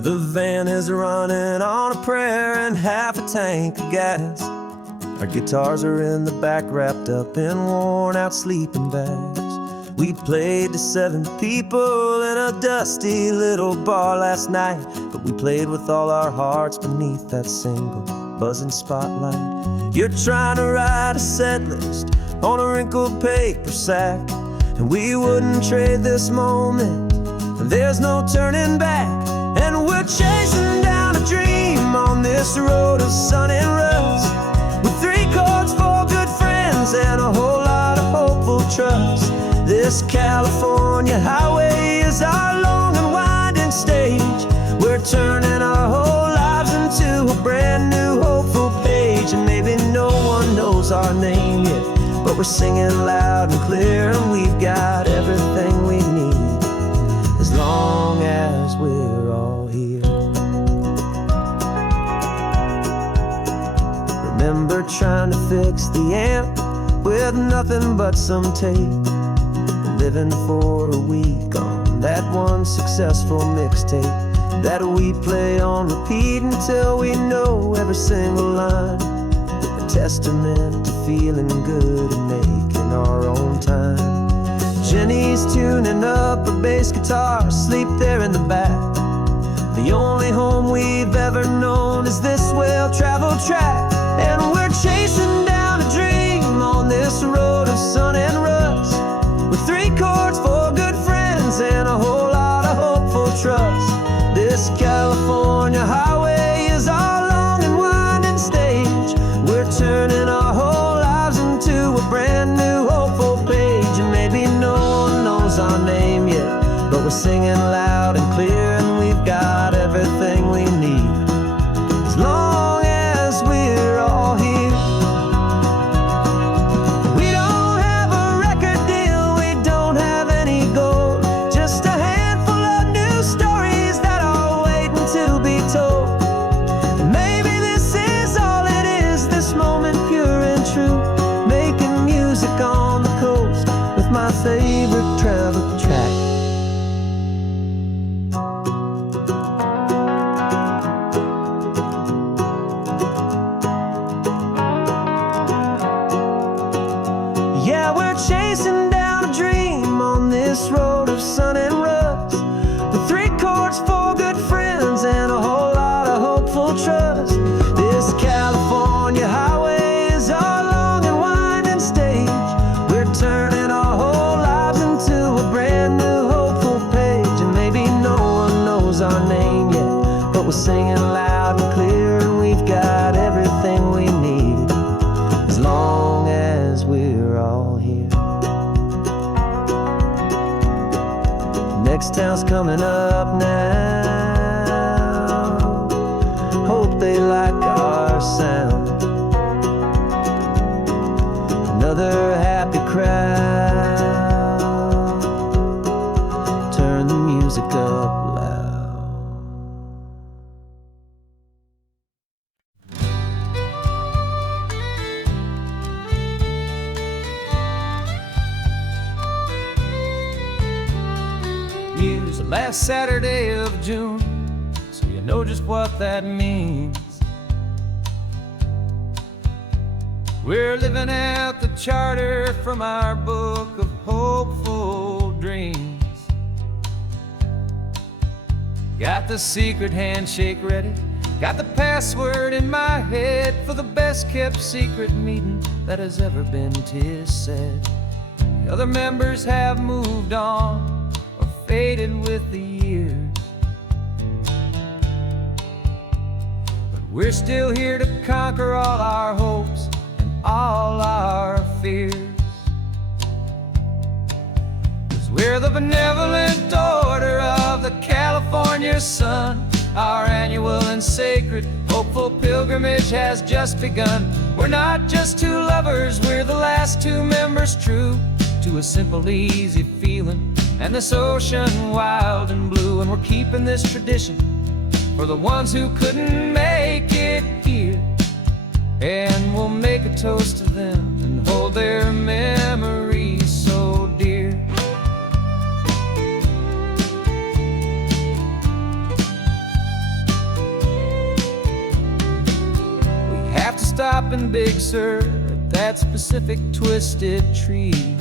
The van is running on a prayer and half a tank of gas. Our guitars are in the back, wrapped up in worn-out sleeping bags. We played to 7 people in a dusty little bar last night, but we played with all our hearts beneath that single buzzing spotlight. You're trying to write a set list on a wrinkled paper sack, and we wouldn't trade this moment. There's no turning back. And we're chasing down a dream on this road of sun and rust, with 3 chords, 4 good friends, and a whole lot of hopeful trust. This California highway is our long and winding stage. We're turning our whole lives into a brand new hopeful page. And maybe no one knows our name yet, but we're singing loud and clear, and we've got everything we need, as long as we're all here. Remember trying to fix the amp with nothing but some tape, living for a week on that one successful mixtape that we play on repeat until we know every single line. A testament to feeling good and making our own time. Jenny's tuning up a bass guitar, asleep there in the back. The only home we've ever known is this well-traveled track. And we're chasing down a dream on this road of sun and rust, with 3 chords, 4 good friends, and a whole lot of hopeful trust. This California highway is our long and winding stage. We're turning our whole lives into a brand new hopeful page. And maybe no one knows our name yet, but we're singing loud and clear, and we've got everything we need, as long as we're all here. We don't have a record deal, we don't have any gold, just a handful of new stories that are waiting to be told. And maybe this is all it is, this moment pure and true, making music on the coast with my favorite travel. we're singing loud and clear, and we've got everything we need as long as we're all here. Next town's coming up now. Hope they like our sound. Another happy crowd. Turn the music up loud. Use the last Saturday of June, so you know just what that means. We're living out the charter from our book of hopeful dreams. Got the secret handshake ready, got the password in my head for the best kept secret meeting that has ever been, 'tis said. The other members have moved on or faded with the years, but we're still here to conquer all our hopes, all our fears. 'Cause we're the benevolent order of the California sun. Our annual and sacred hopeful pilgrimage has just begun. We're not just two lovers, we're the last two members true to a simple, easy feeling and this ocean wild and blue. And we're keeping this tradition for the ones who couldn't make it here, and we'll make a toast to them and hold their memories so dear. We have to stop in Big Sur at that specific twisted tree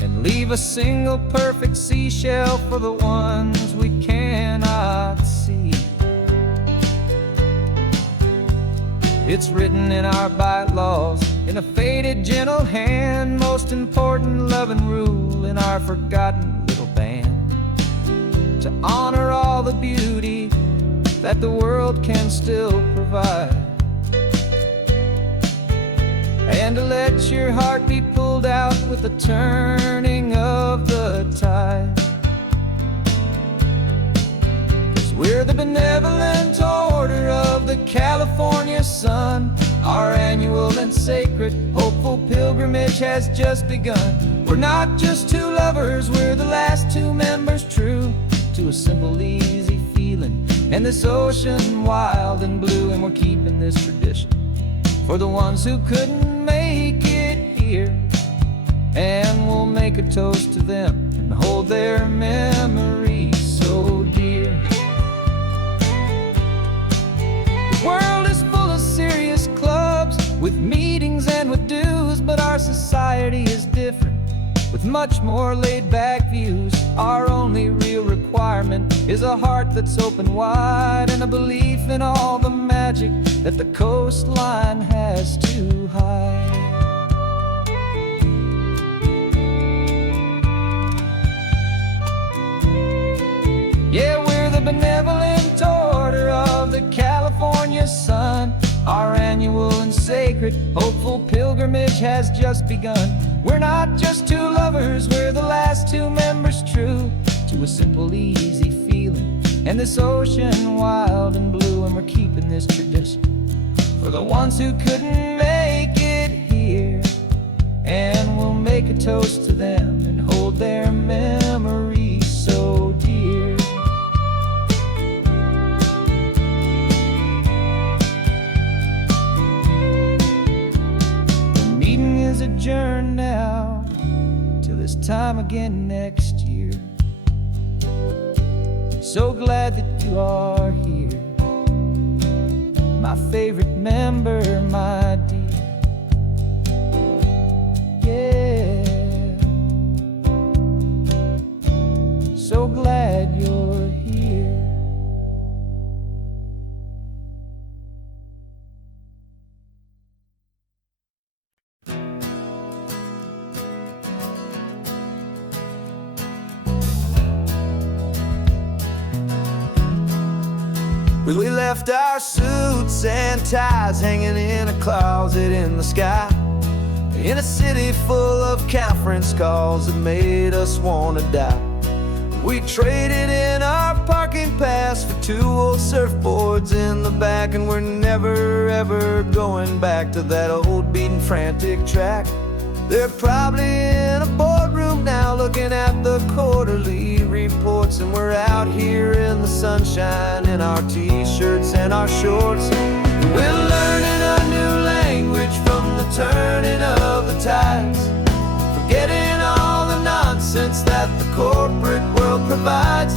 and leave a single perfect seashell for the ones we cannot see. It's written in our bylaws in a faded, gentle hand, most important loving rule in our forgotten little band, to honor all the beauty that the world can still provide, and to let your heart be pulled out with the turning of the tide. 'Cause we're the benevolent order of the California sun. Our annual and sacred hopeful pilgrimage has just begun. We're not just two lovers, we're the last two members true to a simple, easy feeling and this ocean wild and blue. And we're keeping this tradition for the ones who couldn't make it here, and we'll make a toast to them and hold their memories so dear. The world is full of serious clubs with meetings and with dues, but our society is different with much more laid-back views. Our only real requirement is a heart that's open wide and a belief in all the magic that the coastline has to hide. Yeah, we're the benevolent order of the California sun. Our annual and sacred hopeful pilgrimage has just begun. We're not just two lovers, we're the last two members true to a simple, easy feeling and this ocean wild and blue. And we're keeping this tradition for the ones who couldn't make it here, and we'll make a toast to them and hold their memories so dear. The meeting is adjourned now till this time again next year. So glad that you are here, my favorite member, my dear. Yeah, so glad you're here. We left our suits and ties hanging in a closet in the sky, in a city full of conference calls that made us wanna die. We traded in our parking pass for 2 old surfboards in the back, and we're never ever going back to that old beaten frantic track. They're probably in a boardroom now looking at the quarterly reports, and we're out here in the sunshine in our t-shirts and our shorts. We're learning a new language from the turning of the tides, forgetting all the nonsense that the corporate world provides.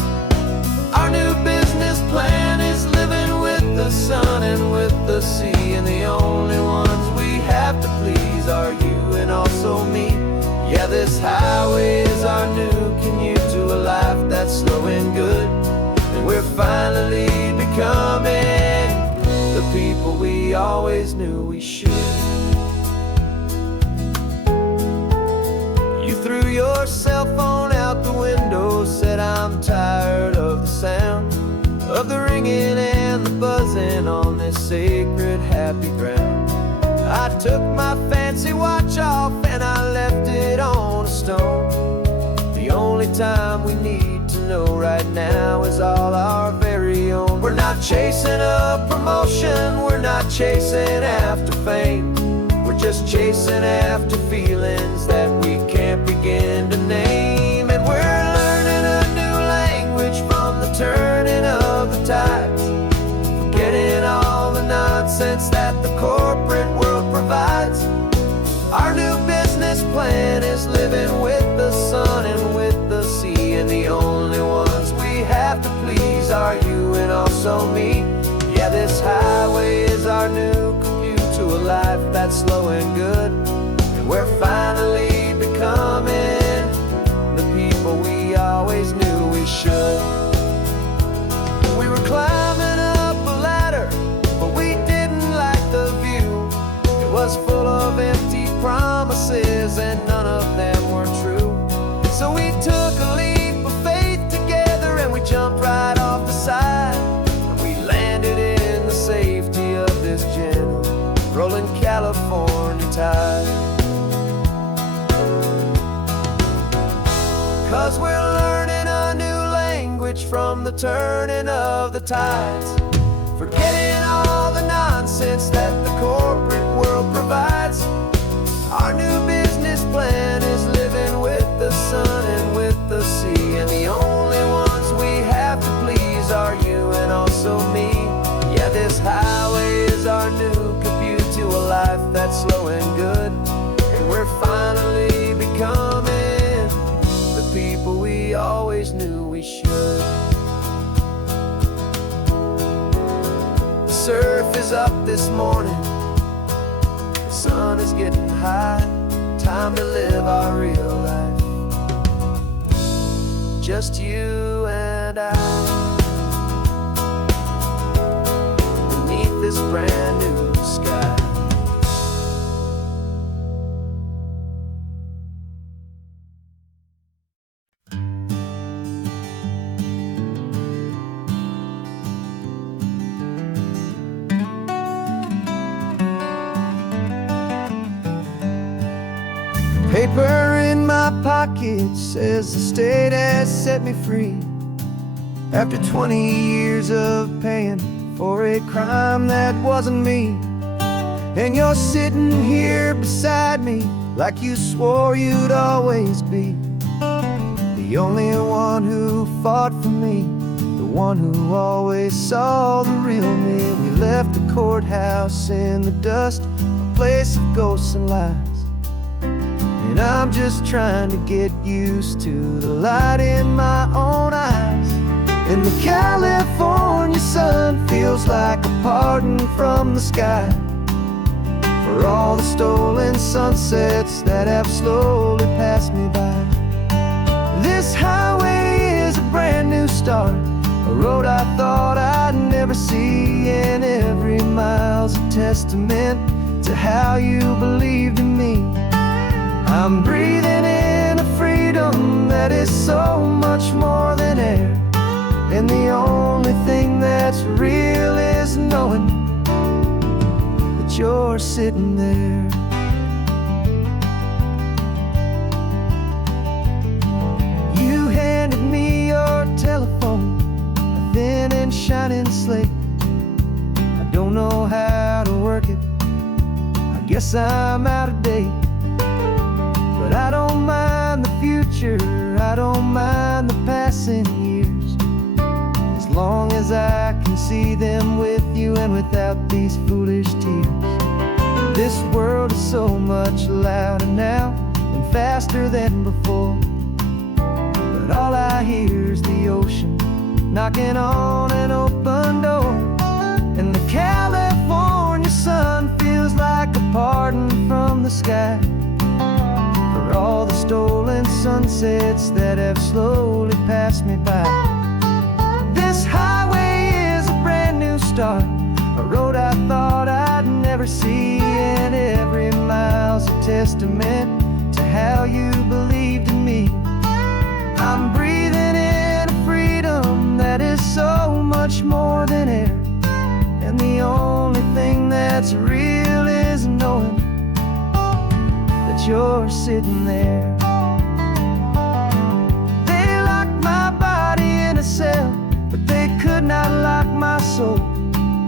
Our new business plan is living with the sun and with the sea, and the only ones we have to please are you and also me. Yeah, this highway is our new commute to a life that's slow and good, and we're finally becoming the people we always knew we should. You threw your cell phone out the window, said I'm tired of the sound of the ringing and the buzzing on this sacred happy ground. I took my fancy watch off and I left it on a stone. The only time we need to know right now is all our very own. We're not chasing a promotion, we're not chasing after fame, we're just chasing after feelings that we can't begin to name. And we're learning a new language from the turning of the tides, forgetting all the nonsense that the corporate world provides. Our new business plan is living with the sun and with the sea, and the only ones we have to please are you and also me. Yeah, this highway is our new commute to a life that's slow and good, and we're finally becoming the people we always knew we should. We were climbing up a ladder, but we didn't like the view. It was full of empty promises and none of them were true. So we took a leap of faith together and we jumped right off the side, and we landed in the safety of this gentle rolling California tide. 'Cause we're learning a new language from the turning of the tides, forgetting all the nonsense that the corporate world provides. Our new business plan is living with the sun and with the sea, and the only ones we have to please are you and also me. Yeah, this highway is our new commute to a life that's slow and good, and we're finally becoming the people we always knew we should. The surf is up this morning, the sun is getting high, time to live our real life, just you and I, beneath this brand new sky. Paper in my pocket says the state has set me free, after 20 years of paying for a crime that wasn't me. And you're sitting here beside me like you swore you'd always be, the only one who fought for me, the one who always saw the real me. We left the courthouse in the dust, a place of ghosts and lies, and I'm just trying to get used to the light in my own eyes. And the California sun feels like a pardon from the sky for all the stolen sunsets that have slowly passed me by. This highway is a brand new start, a road I thought I'd never see, and every mile's a testament to how you believed in me. I'm breathing in a freedom that is so much more than air, and the only thing that's real in knowing that you're sitting there. You handed me your telephone, a thin and shining slate. I don't know how to work it, I guess I'm out of date. But I don't mind the future, I don't mind the passing years, as long as I can see them with you and without these foolish tears. This world is so much louder now and faster than before, but all I hear is the ocean knocking on an open door. And the California sun feels like a pardon from the sky for all the stolen sunsets that have slowly passed me by. This highway is a brand new start, a road I thought I'd never see, and every mile's a testament to how you believed in me. I'm breathing in a freedom that is so much more than air, and the only thing that's real is knowing that you're sitting there. They locked my body in a cell, but they could not lock my soul,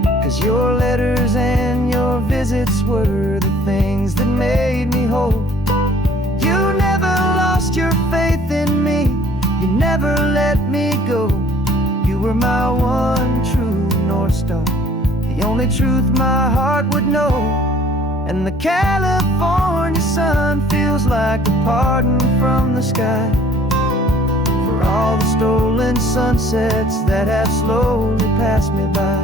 'cause your letters and your visits were the things that made me whole. You never lost your faith in me, you never let me go. You were my one true North Star, the only truth my heart would know. And the California sun feels like a pardon from the sky for all the stolen sunsets that have slowly passed me by.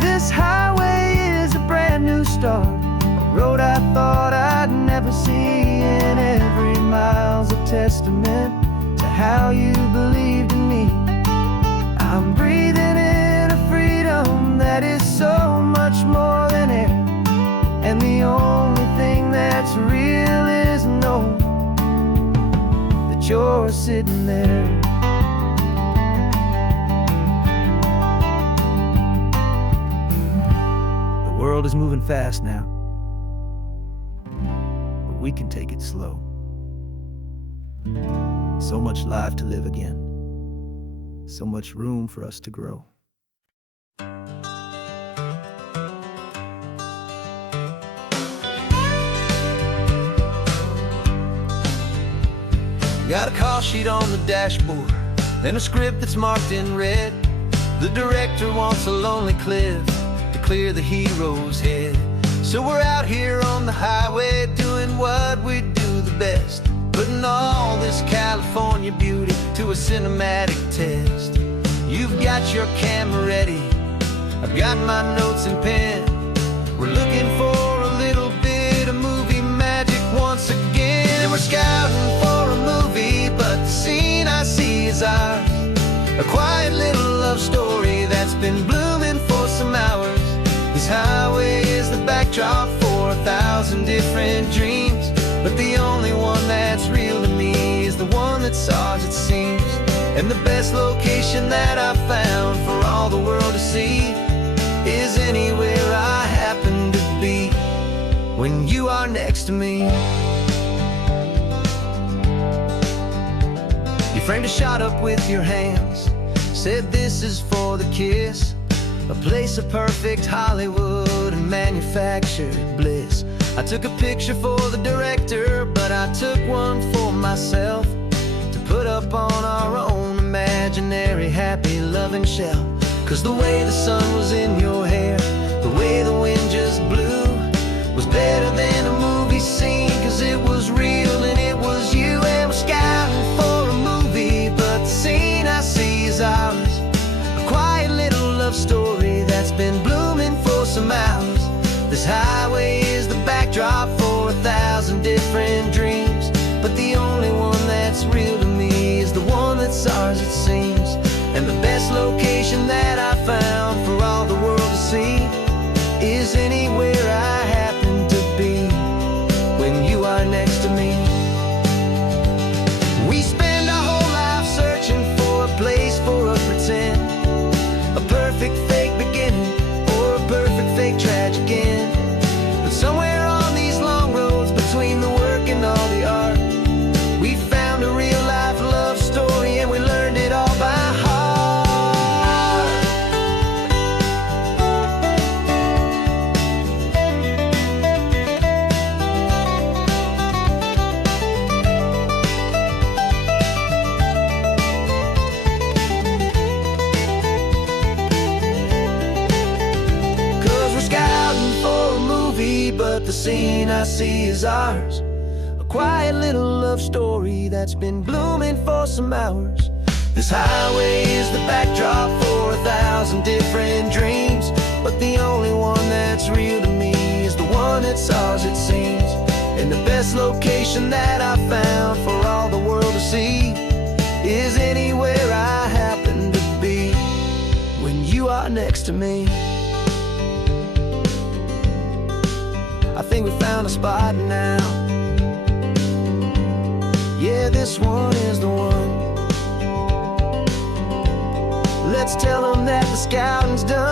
This highway is a brand new start, a road I thought I'd never see, and every mile's a testament to how you believed in me. I'm breathing in a freedom that is so much more than air, and the only thing that's real is knowing that you're sitting there. The world is moving fast now, but we can take it slow. So much life to live again, so much room for us to grow. Got a call sheet on the dashboard and a script that's marked in red. The director wants a lonely cliff to clear the hero's head. So we're out here on the highway doing what we do the best, putting all this California beauty to a cinematic test. You've got your camera ready, I've got my notes and pen. We're looking for a little bit of movie magic once again, and we're scouting for a movie, but the scene I see is ours. A quiet little love story that's been blooming for some hours. This highway is the backdrop for 1,000 different dreams, but the only one that's real to me is the one that's ours, it seems. And the best location that I've found for all the world to see is anywhere I happen to be when you are next to me. You framed a shot up with your hands, said this is for the kiss, a place of perfect Hollywood and manufactured bliss. I took a picture for the director, but I took one for myself to put up on our own imaginary happy loving shelf. 'Cause the way the sun was in your hair, the way the wind just blew, was better than a movie scene, 'cause it was real and it was you. And we're scouting for a movie, but the scene I see is ours. A quiet little love story that's been blooming for some hours. This highway is the backdrop for 1,000 different dreams, but the only one that's real to me is the one that's ours, it seems. And the best location that I found for all the world to see is anywhere I happen to be when you are next to me. We spend our whole life searching for a place for a pretend, a perfect fake beginning the scene I see is ours. A quiet little love story that's been blooming for some hours. This highway is the backdrop for 1,000 different dreams, but the only one that's real to me is the one that's ours, it seems. And the best location that I found for all the world to see is anywhere I happen to be when you are next to me. I think we found a spot now. Yeah, this one is the one. Let's tell them that the scouting's done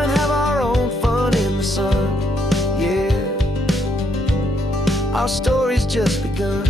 and have our own fun in the sun. Yeah, our story's just begun.